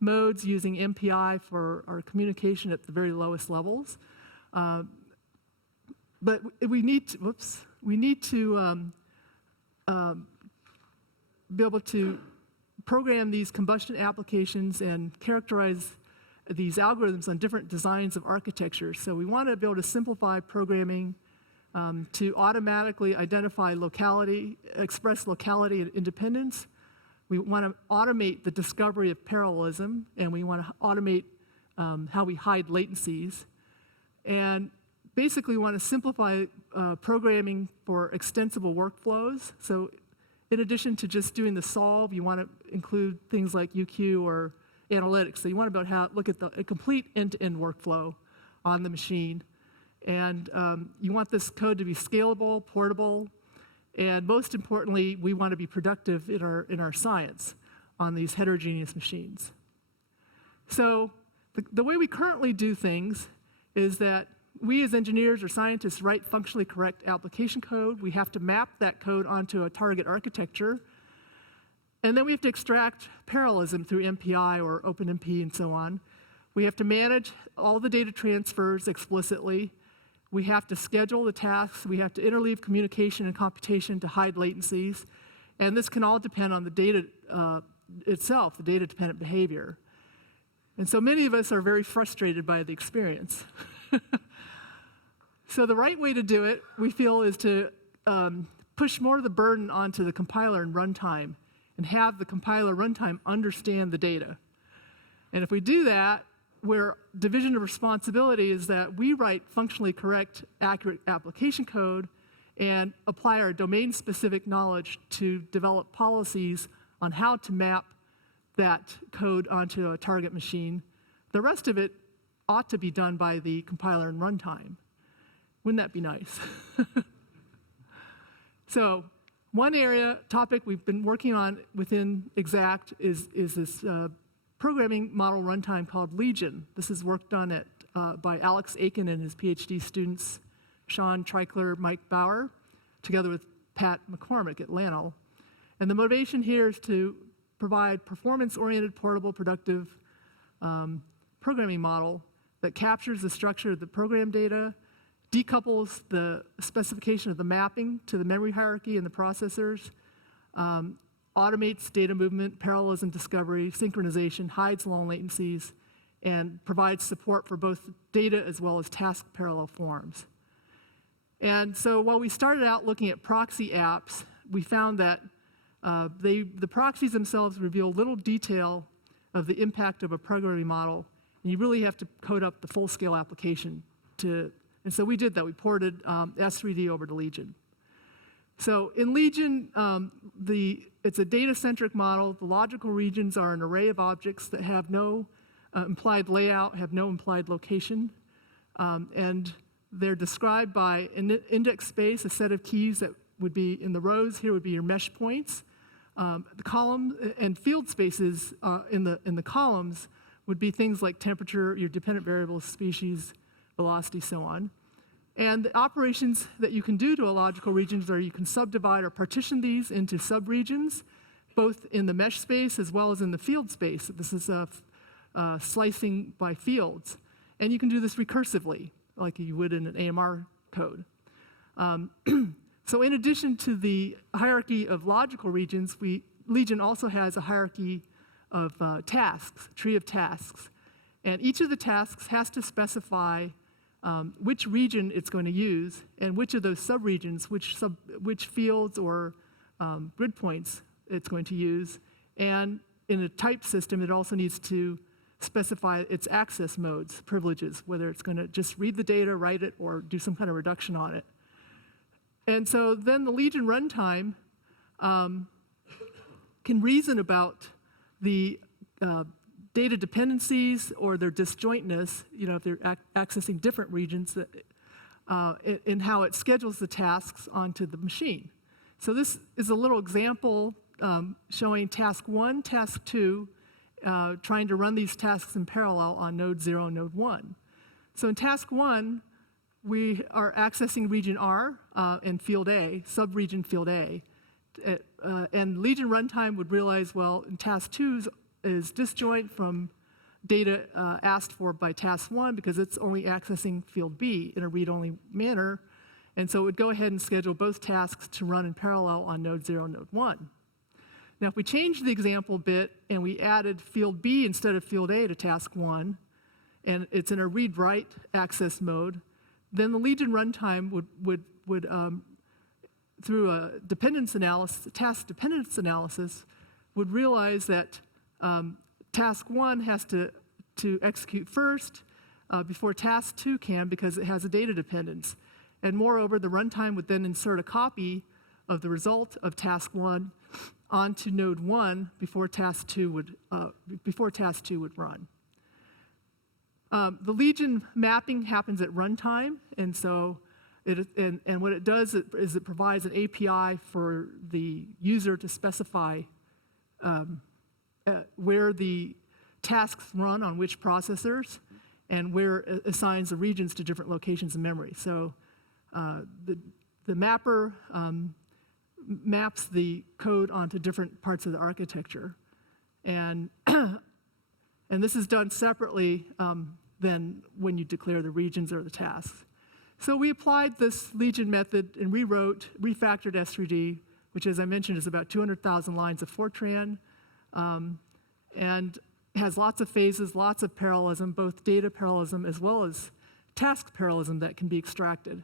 modes using MPI for our communication at the very lowest levels. But we need to be able to program these combustion applications and characterize these algorithms on different designs of architecture. So we want to be able to simplify programming to automatically identify locality, express locality and independence. We want to automate the discovery of parallelism, and we want to automate how we hide latencies. And basically, we want to simplify programming for extensible workflows. So in addition to just doing the solve, you want to include things like UQ or analytics. So you want to be able to look at a complete end-to-end workflow on the machine. And you want this code to be scalable, portable, and most importantly, we want to be productive in our science on these heterogeneous machines. So the way we currently do things is that we as engineers or scientists write functionally correct application code. We have to map that code onto a target architecture. And then we have to extract parallelism through MPI or OpenMP and so on. We have to manage all the data transfers explicitly. We have to schedule the tasks. We have to interleave communication and computation to hide latencies. And this can all depend on the data itself, the data-dependent behavior. And so many of us are very frustrated by the experience. So the right way to do it, we feel, is to push more of the burden onto the compiler and runtime and have the compiler runtime understand the data. And if we do that, where division of responsibility is that we write functionally correct, accurate application code and apply our domain-specific knowledge to develop policies on how to map that code onto a target machine. The rest of it ought to be done by the compiler and runtime. Wouldn't that be nice? So one topic we've been working on within Exact is this programming model runtime called Legion. This is work done by Alex Aiken and his PhD students, Sean Treichler, Mike Bauer, together with Pat McCormick at Lano. And the motivation here is to provide performance-oriented, portable, productive programming model that captures the structure of the program data, decouples the specification of the mapping to the memory hierarchy and the processors, automates data movement, parallelism discovery, synchronization, hides long latencies, and provides support for both data as well as task parallel forms. And so while we started out looking at proxy apps, we found that the proxies themselves reveal little detail of the impact of a programming model, and you really have to code up the full-scale application and so we did that. We ported S3D over to Legion. So in Legion, it's a data-centric model. The logical regions are an array of objects that have no implied layout, have no implied location, and they're described by an index space, a set of keys that would be in the rows. Here would be your mesh points. The column and field spaces in the columns would be things like temperature, your dependent variables, species, velocity, so on. And the operations that you can do to a logical regions are you can subdivide or partition these into subregions, both in the mesh space as well as in the field space. This is slicing by fields. And you can do this recursively, like you would in an AMR code. So in addition to the hierarchy of logical regions, Legion also has a hierarchy of tasks, tree of tasks. And each of the tasks has to specify which region it's going to use and which of those subregions, which fields or grid points it's going to use. And in a type system, it also needs to specify its access modes, privileges, whether it's going to just read the data, write it, or do some kind of reduction on it. And so then the Legion runtime can reason about the data dependencies or their disjointness, if they're accessing different regions, in how it schedules the tasks onto the machine. So this is a little example showing task 1, task 2, trying to run these tasks in parallel on node 0 and node 1. So in task 1, we are accessing region R and field A, subregion field A. And Legion runtime would realize, well, in task 2 is disjoint from data asked for by task 1 because it's only accessing field B in a read-only manner. And so it would go ahead and schedule both tasks to run in parallel on node 0 and node 1. Now, if we change the example a bit and we added field B instead of field A to task 1, and it's in a read-write access mode, then the Legion runtime would through a dependence analysis, task dependence analysis, would realize that task 1 has to execute first before task 2 can because it has a data dependence. And moreover, the runtime would then insert a copy of the result of task 1 onto node 1 before task 2 would run. The Legion mapping happens at runtime, and so what it does is it provides an API for the user to specify where the tasks run on which processors and where it assigns the regions to different locations in memory. So the mapper maps the code onto different parts of the architecture. And, and this is done separately than when you declare the regions or the tasks. So we applied this Legion method and refactored S3D, which, as I mentioned, is about 200,000 lines of Fortran, and has lots of phases, lots of parallelism, both data parallelism as well as task parallelism that can be extracted.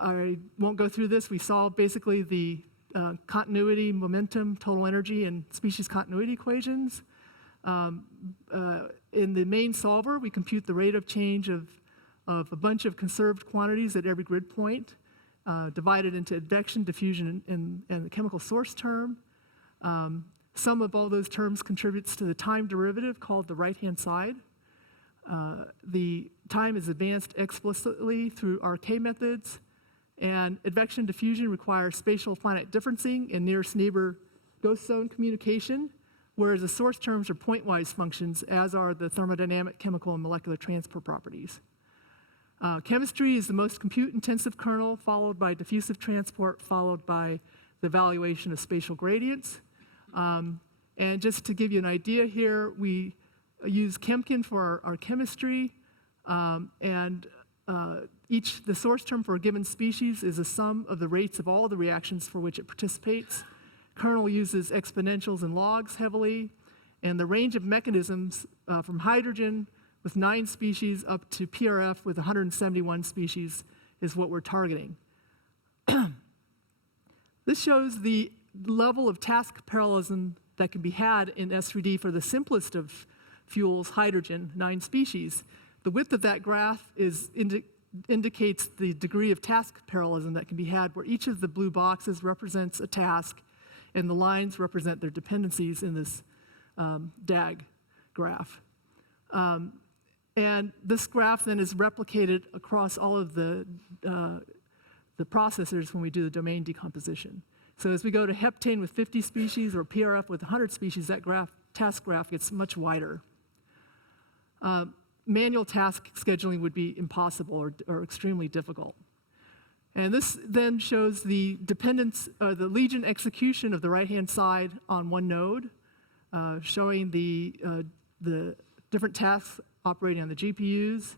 I won't go through this. We saw basically the continuity, momentum, total energy, and species continuity equations. In the main solver, we compute the rate of change of a bunch of conserved quantities at every grid point, divided into advection, diffusion, and the chemical source term. Sum of all those terms contributes to the time derivative called the right-hand side. The time is advanced explicitly through RK methods, and advection diffusion requires spatial finite differencing and nearest neighbor ghost zone communication, whereas the source terms are pointwise functions, as are the thermodynamic, chemical, and molecular transport properties. Chemistry is the most compute-intensive kernel, followed by diffusive transport, followed by the evaluation of spatial gradients. And just to give you an idea here, we use Chemkin for our chemistry, and the source term for a given species is a sum of the rates of all of the reactions for which it participates. Kernel uses exponentials and logs heavily, and the range of mechanisms from hydrogen with 9 species up to PRF with 171 species is what we're targeting. This shows the level of task parallelism that can be had in S3D for the simplest of fuels, hydrogen, 9 species. The width of that graph indicates the degree of task parallelism that can be had, where each of the blue boxes represents a task, and the lines represent their dependencies in this DAG graph. And this graph then is replicated across all of the processors when we do the domain decomposition. So as we go to heptane with 50 species or PRF with 100 species, that task graph gets much wider. Manual task scheduling would be impossible or extremely difficult. And this then shows the dependence, the Legion execution of the right-hand side on one node, showing the different tasks operating on the GPUs,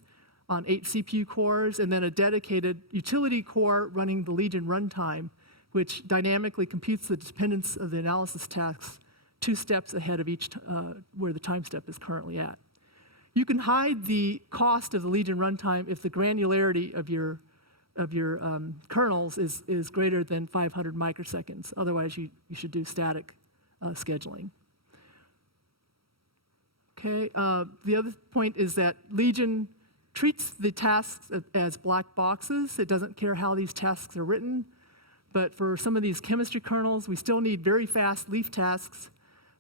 on 8 CPU cores, and then a dedicated utility core running the Legion runtime, which dynamically computes the dependence of the analysis tasks 2 steps ahead of each where the time step is currently at. You can hide the cost of the Legion runtime if the granularity of your kernels is greater than 500 microseconds. Otherwise, you should do static scheduling. Okay. The other point is that Legion treats the tasks as black boxes. It doesn't care how these tasks are written. But for some of these chemistry kernels, we still need very fast leaf tasks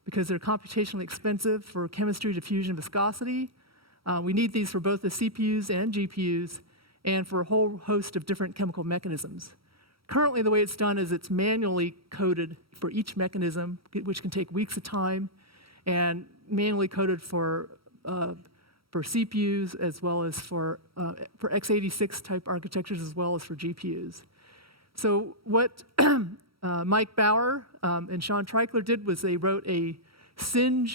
because they're computationally expensive for chemistry, diffusion, viscosity. We need these for both the CPUs and GPUs and for a whole host of different chemical mechanisms. Currently, the way it's done is it's manually coded for each mechanism, which can take weeks of time, and manually coded for CPUs as well as for x86 type architectures as well as for GPUs. So what Mike Bauer and Sean Treichler did was they wrote a SING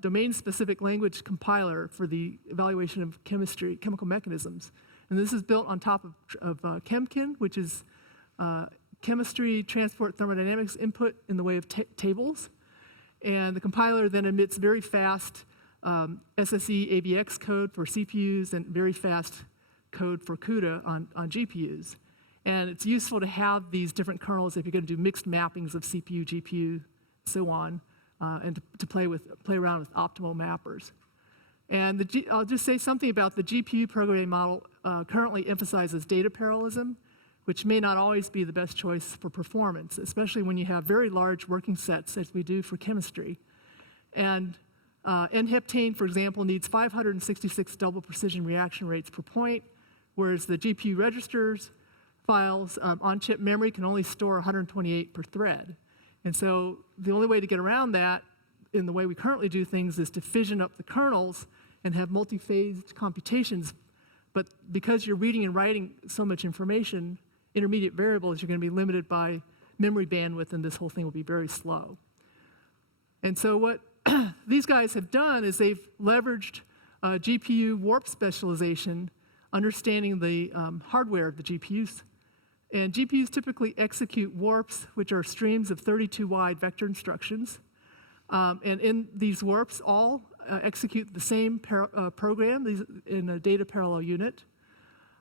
domain-specific language compiler for the evaluation of chemical mechanisms. And this is built on top of Chemkin, which is chemistry, transport, thermodynamics input in the way of tables. And the compiler then emits very fast SSE AVX code for CPUs and very fast code for CUDA on GPUs. And it's useful to have these different kernels if you're going to do mixed mappings of CPU, GPU, so on, and to play around with optimal mappers. And I'll just say something about the GPU programming model currently emphasizes data parallelism, which may not always be the best choice for performance, especially when you have very large working sets, as we do for chemistry. And N-heptane, for example, needs 566 double precision reaction rates per point, whereas the GPU registers files on-chip memory can only store 128 per thread. And so the only way to get around that in the way we currently do things is to fission up the kernels and have multi-phased computations. But because you're reading and writing so much information, intermediate variables, you're going to be limited by memory bandwidth, and this whole thing will be very slow. And so what these guys have done is they've leveraged GPU warp specialization, understanding the hardware of the GPUs. And GPUs typically execute warps, which are streams of 32 wide vector instructions. And in these warps, all execute the same program in a data parallel unit.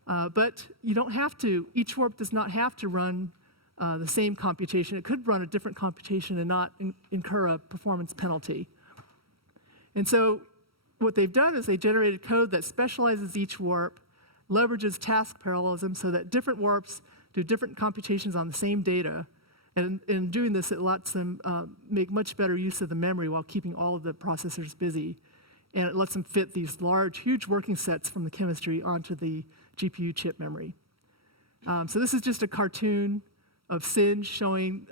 But you don't have to. Each warp does not have to run the same computation. It could run a different computation and not incur a performance penalty. And so what they've done is they generated code that specializes each warp, leverages task parallelism so that different warps do different computations on the same data. And in doing this, it lets them make much better use of the memory while keeping all of the processors busy. And it lets them fit these large, huge working sets from the chemistry onto the GPU chip memory. So this is just a cartoon of SING showing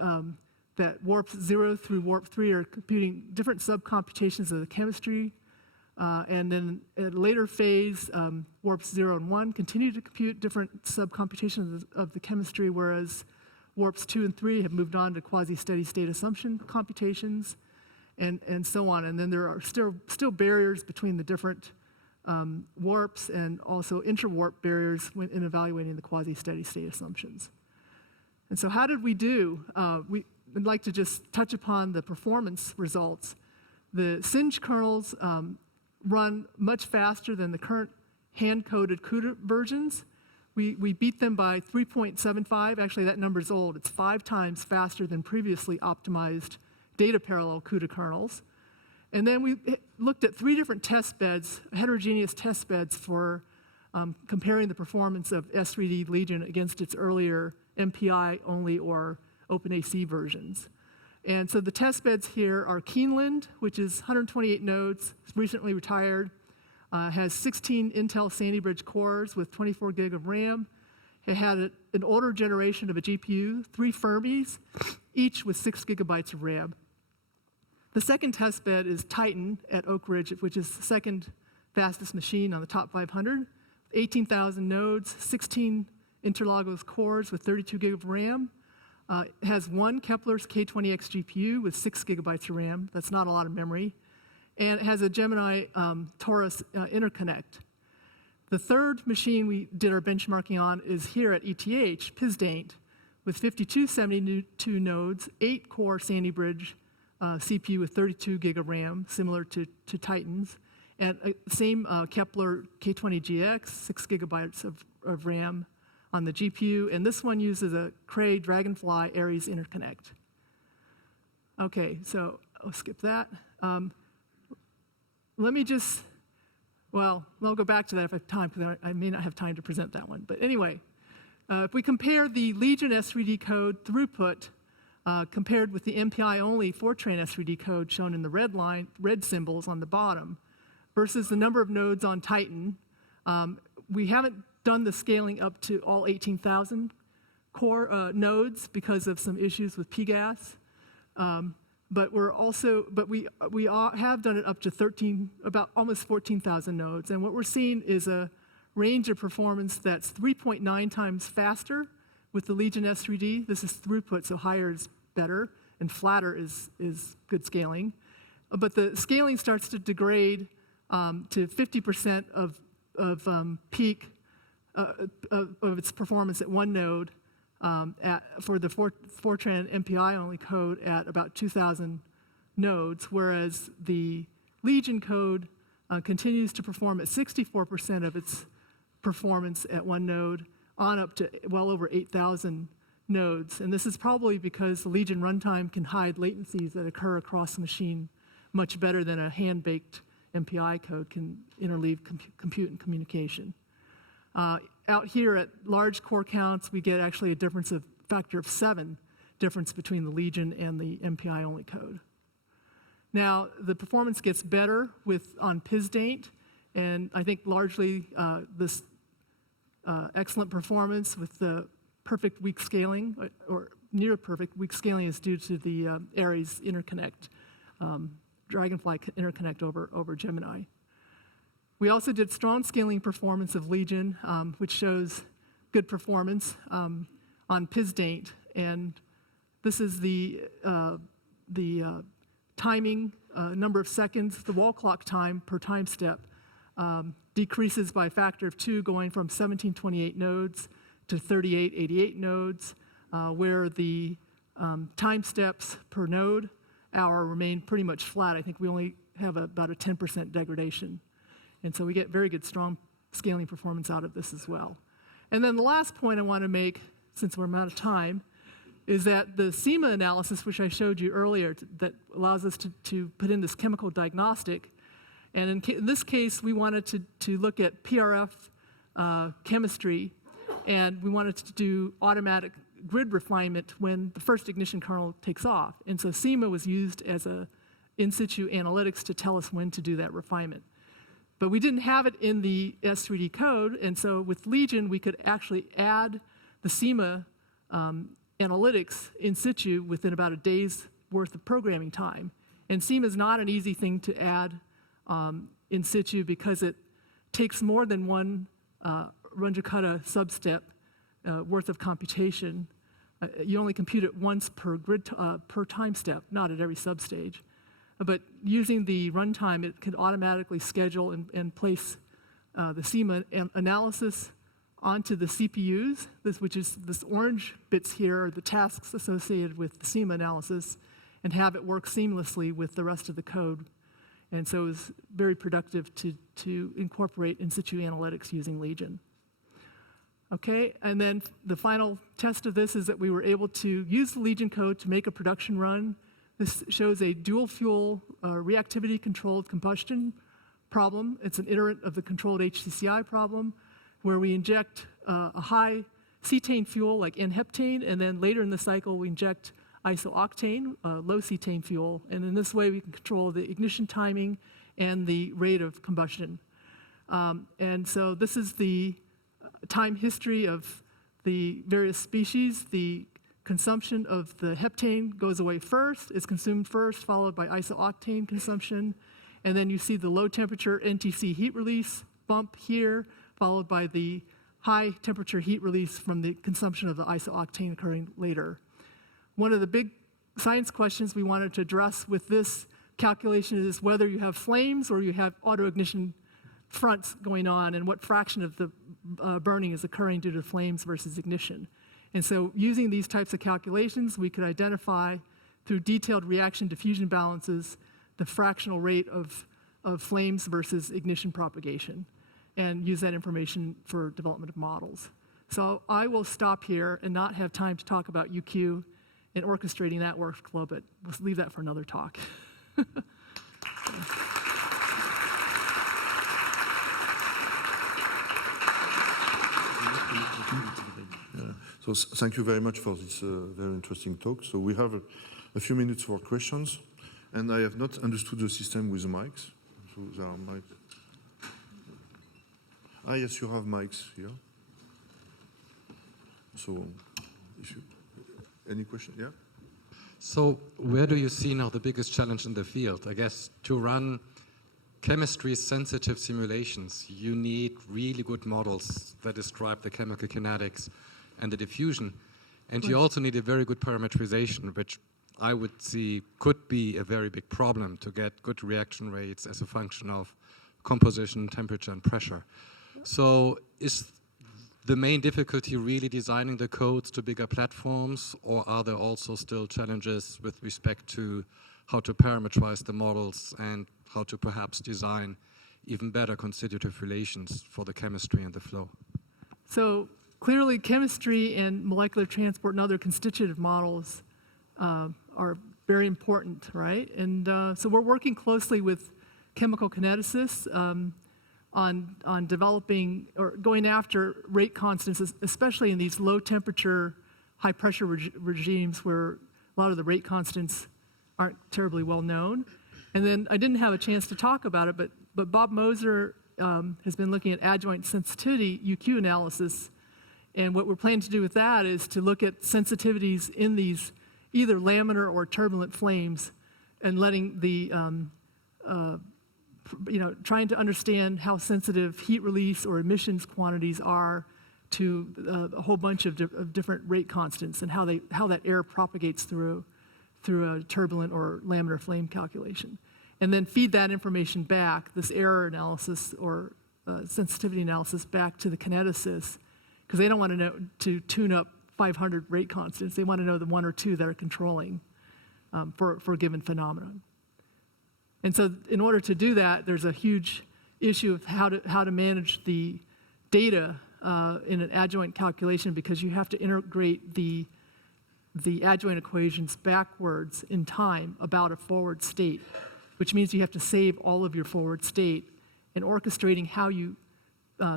that warp 0 through warp 3 are computing different subcomputations of the chemistry. And then at a later phase, warps 0 and 1 continue to compute different subcomputations of the chemistry, whereas warps 2 and 3 have moved on to quasi-steady state assumption computations, and so on. And then there are still barriers between the different warps and also inter-warp barriers in evaluating the quasi-steady state assumptions. And so how did we do? We'd like to just touch upon the performance results. The SING kernels run much faster than the current hand-coded CUDA versions. We beat them by 3.75. Actually, that number's old. It's 5 times faster than previously optimized data parallel CUDA kernels. And then we looked at 3 different test beds, heterogeneous test beds for comparing the performance of S3D Legion against its earlier MPI only or OpenAC versions. And so the test beds here are Keeneland, which is 128 nodes, recently retired, has 16 Intel Sandy Bridge cores with 24 gig of RAM. It had an older generation of a GPU, 3 Fermis, each with 6 gigabytes of RAM. The second test bed is Titan at Oak Ridge, which is the second fastest machine on the top 500, 18,000 nodes, 16 interlogos cores with 32 gig of RAM. It has 1 Kepler's K20X GPU with 6 gigabytes of RAM. That's not a lot of memory. And it has a Gemini Taurus interconnect. The third machine we did our benchmarking on is here at ETH, Pisdaint, with 5272 nodes, 8-core Sandy Bridge CPU with 32 gig of RAM, similar to Titan's, and same Kepler K20GX, 6 gigabytes of RAM on the GPU, and this one uses a Cray Dragonfly Aries interconnect. Okay, so I'll skip that. Let me just, well, I'll go back to that if I have time, because I may not have time to present that one. But anyway, if we compare the Legion S3D code throughput compared with the MPI-only Fortran S3D code shown in the red line, red symbols on the bottom, versus the number of nodes on Titan, we haven't done the scaling up to all 18,000 core nodes because of some issues with PGAS. But we have done it up to about almost 14,000 nodes. And what we're seeing is a range of performance that's 3.9 times faster with the Legion S3D. This is throughput, so higher is better, and flatter is good scaling. But the scaling starts to degrade to 50% of peak of its performance at one node for the Fortran MPI-only code at about 2,000 nodes, whereas the Legion code continues to perform at 64% of its performance at one node on up to well over 8,000 nodes. And this is probably because the Legion runtime can hide latencies that occur across the machine much better than a hand-baked MPI code can interleave compute and communication. Out here at large core counts, we get actually a difference of factor of 7 difference between the Legion and the MPI-only code. Now, the performance gets better on Pisdaint, and I think largely this excellent performance with the perfect weak scaling, or near perfect weak scaling, is due to the Aries interconnect, Dragonfly interconnect over Gemini. We also did strong scaling performance of Legion, which shows good performance on Pisdaint. And this is the timing, number of seconds. The wall clock time per time step decreases by a factor of 2, going from 1728 nodes to 3888 nodes, where the time steps per node hour remain pretty much flat. I think we only have about a 10% degradation. And so we get very good, strong scaling performance out of this as well. And then the last point I want to make, since we're out of time, is that the SEMA analysis, which I showed you earlier, that allows us to put in this chemical diagnostic. And in this case, we wanted to look at PRF chemistry, and we wanted to do automatic grid refinement when the first ignition kernel takes off. And so SEMA was used as a in situ analytics to tell us when to do that refinement. But we didn't have it in the S3D code, and so with Legion, we could actually add the SEMA analytics in situ within about a day's worth of programming time. And SEMA is not an easy thing to add in situ because it takes more than one Runge-Kutta substep worth of computation. You only compute it once per grid per time step, not at every substage. But using the runtime, it can automatically schedule and place the SEMA analysis onto the CPUs, which is this orange bits here are the tasks associated with the SEMA analysis, and have it work seamlessly with the rest of the code. And so it was very productive to incorporate in situ analytics using Legion. Okay, and then the final test of this is that we were able to use the Legion code to make a production run. This shows a dual fuel reactivity controlled combustion problem. It's an iterant of the controlled HCCI problem, where we inject a high cetane fuel like N-heptane, and then later in the cycle we inject isooctane, low cetane fuel, and in this way we can control the ignition timing and the rate of combustion. And so this is the time history of the various species. The consumption of the heptane goes away first, is consumed first, followed by isooctane consumption, and then you see the low temperature NTC heat release bump here, followed by the high temperature heat release from the consumption of the isooctane occurring later. One of the big science questions we wanted to address with this calculation is whether you have flames or you have autoignition fronts going on, and what fraction of the burning is occurring due to flames versus ignition. And so using these types of calculations, we could identify through detailed reaction diffusion balances the fractional rate of flames versus ignition propagation, and use that information for development of models. So I will stop here and not have time to talk about UQ and orchestrating that workflow, but we'll leave that for another talk. So thank you very much for this very interesting talk. So we have a few minutes for questions, and I have not understood the system with the mics. So there are mics. Ah, yes, you have mics here. So, any question? Yeah? So, where do you see now the biggest challenge in the field? I guess to run chemistry-sensitive simulations, you need really good models that describe the chemical kinetics and the diffusion. And you also need a very good parameterization, which I would see could be a very big problem to get good reaction rates as a function of composition, temperature, and pressure. So is the main difficulty really designing the codes to bigger platforms, or are there also still challenges with respect to how to parameterize the models and how to perhaps design even better constitutive relations for the chemistry and the flow? So clearly chemistry and molecular transport and other constitutive models are very important, right? And so we're working closely with chemical kineticists on developing or going after rate constants, especially in these low temperature, high pressure regimes where a lot of the rate constants aren't terribly well known. And then I didn't have a chance to talk about it, but Bob Moser has been looking at adjoint sensitivity UQ analysis. And what we're planning to do with that is to look at sensitivities in these either laminar or turbulent flames, and letting the trying to understand how sensitive heat release or emissions quantities are to a whole bunch of different rate constants, and how that air propagates through a turbulent or laminar flame calculation. And then feed that information back, this error analysis or sensitivity analysis, back to the kineticists, because they don't want to know to tune up 500 rate constants. They want to know the one or two that are controlling for a given phenomenon. And so in order to do that, there's a huge issue of how to manage the data in an adjoint calculation because you have to integrate the adjoint equations backwards in time about a forward state, which means you have to save all of your forward state, and orchestrating how you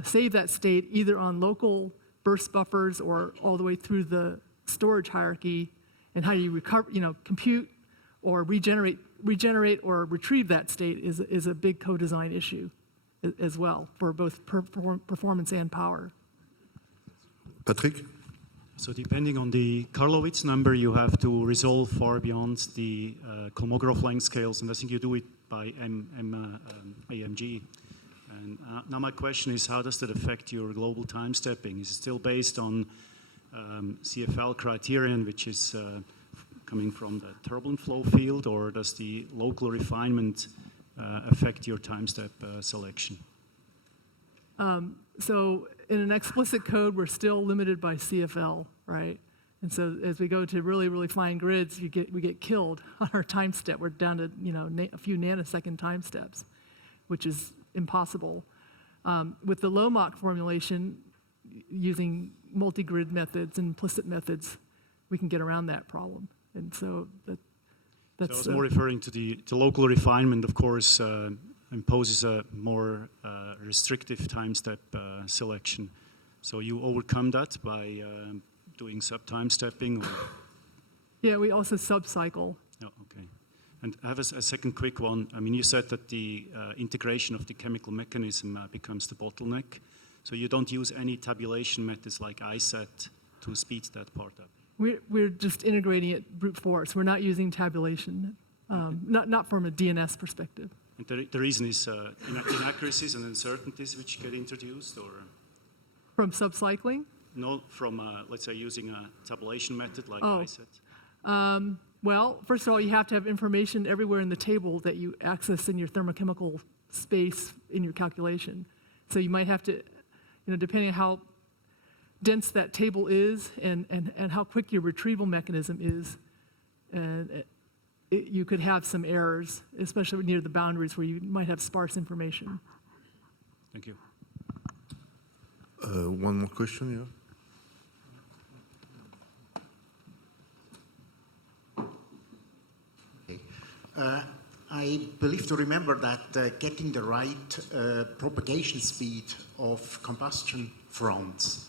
save that state either on local burst buffers or all the way through the storage hierarchy, and how you recover, compute or regenerate or retrieve that state is a big co-design issue as well for both performance and power. Patrick? So depending on the Karlovitz number, you have to resolve far beyond the Kolmogorov length scales, and I think you do it by AMG. And now my question is, how does that affect your global time stepping? Is it still based on CFL criterion, which is coming from the turbulent flow field, or does the local refinement affect your time step selection? So in an explicit code, we're still limited by CFL, right? And so as we go to really, really fine grids, we get killed on our time step. We're down to a few nanosecond time steps, which is impossible. With the low-Mach formulation, using multi-grid methods and implicit methods, we can get around that problem. And so that's... So I was more referring to the local refinement, of course, imposes a more restrictive time step selection. So you overcome that by doing sub-time stepping? Or? Yeah, we also sub-cycle. Oh, okay. And I have a second quick one. I mean, you said that the integration of the chemical mechanism becomes the bottleneck. So you don't use any tabulation methods like ISET to speed that part up? We're just integrating it brute force. We're not using tabulation, not from a DNS perspective. And the reason is inaccuracies and uncertainties which get introduced, or? From subcycling? No, from, let's say, using a tabulation method like ISET. Well, first of all, you have to have information everywhere in the table that you access in your thermochemical space in your calculation. So you might have to, depending on how dense that table is and how quick your retrieval mechanism is, and you could have some errors, especially near the boundaries where you might have sparse information. Thank you. One more question here. I believe to remember that getting the right propagation speed of combustion fronts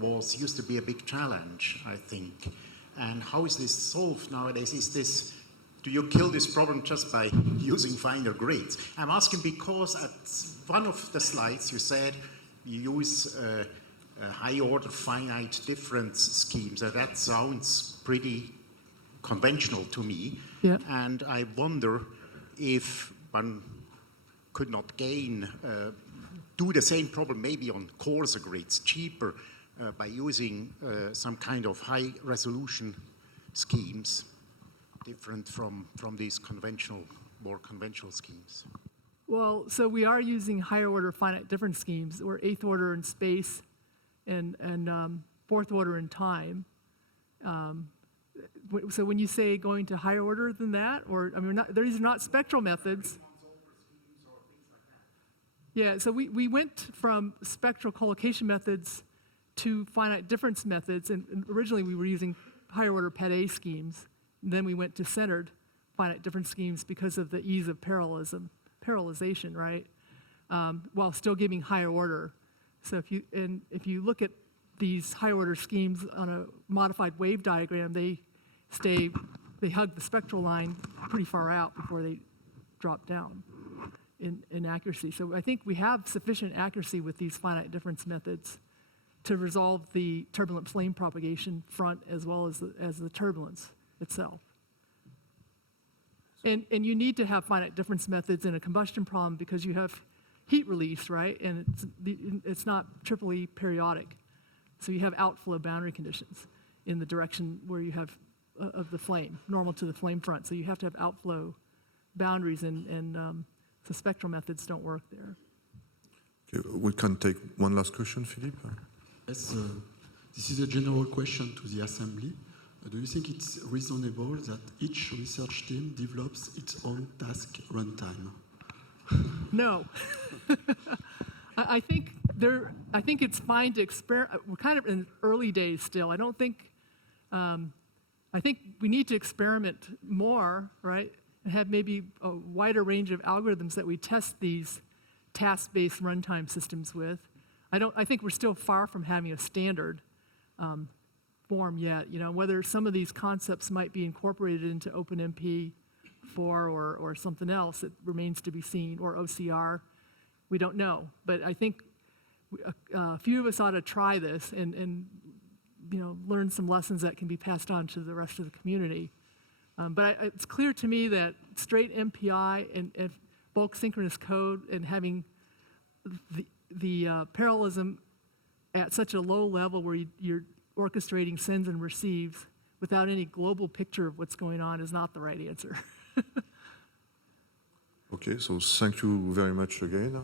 used to be a big challenge, I think. And how is this solved nowadays? Do you kill this problem just by using finer grids? I'm asking because at one of the slides you said you use high-order finite difference schemes. That sounds pretty conventional to me. Yeah. And I wonder if one could not do the same problem maybe on coarser grids, cheaper, by using some kind of high-resolution schemes, different from these more conventional schemes. Well, so we are using higher order finite difference schemes, or 8th order in space and 4th order in time. So when you say going to higher order than that, or these are not spectral methods. Yeah, so we went from spectral collocation methods to finite difference methods, and originally we were using higher order pet-A schemes. And then we went to centered finite difference schemes because of the ease of parallelism. Parallelization, right? While still giving higher order. So if you look at these higher order schemes on a modified wave diagram, they hug the spectral line pretty far out before they drop down in accuracy. So I think we have sufficient accuracy with these finite difference methods to resolve the turbulent flame propagation front as well as the turbulence itself. And you need to have finite difference methods in a combustion problem because you have heat release, right? And it's not triply periodic. So you have outflow boundary conditions in the direction where you have of the flame, normal to the flame front. So you have to have outflow boundaries, and the spectral methods don't work there. Okay, we can take one last question, Philippe. Yes, this is a general question to the assembly. Do you think it's reasonable that each research team develops its own task runtime? No. I think I think it's fine to experiment. We're kind of in early days still. I don't think, I think we need to experiment more, right? And have maybe a wider range of algorithms that we test these task-based runtime systems with. I think we're still far from having a standard form yet. You know, whether some of these concepts might be incorporated into OpenMP4 or something else, it remains to be seen, or OCR. We don't know. But I think a few of us ought to try this and you know, learn some lessons that can be passed on to the rest of the community. But it's clear to me that straight MPI and bulk synchronous code and having the parallelism at such a low level where you're orchestrating sends and receives without any global picture of what's going on is not the right answer. Okay, so thank you very much again.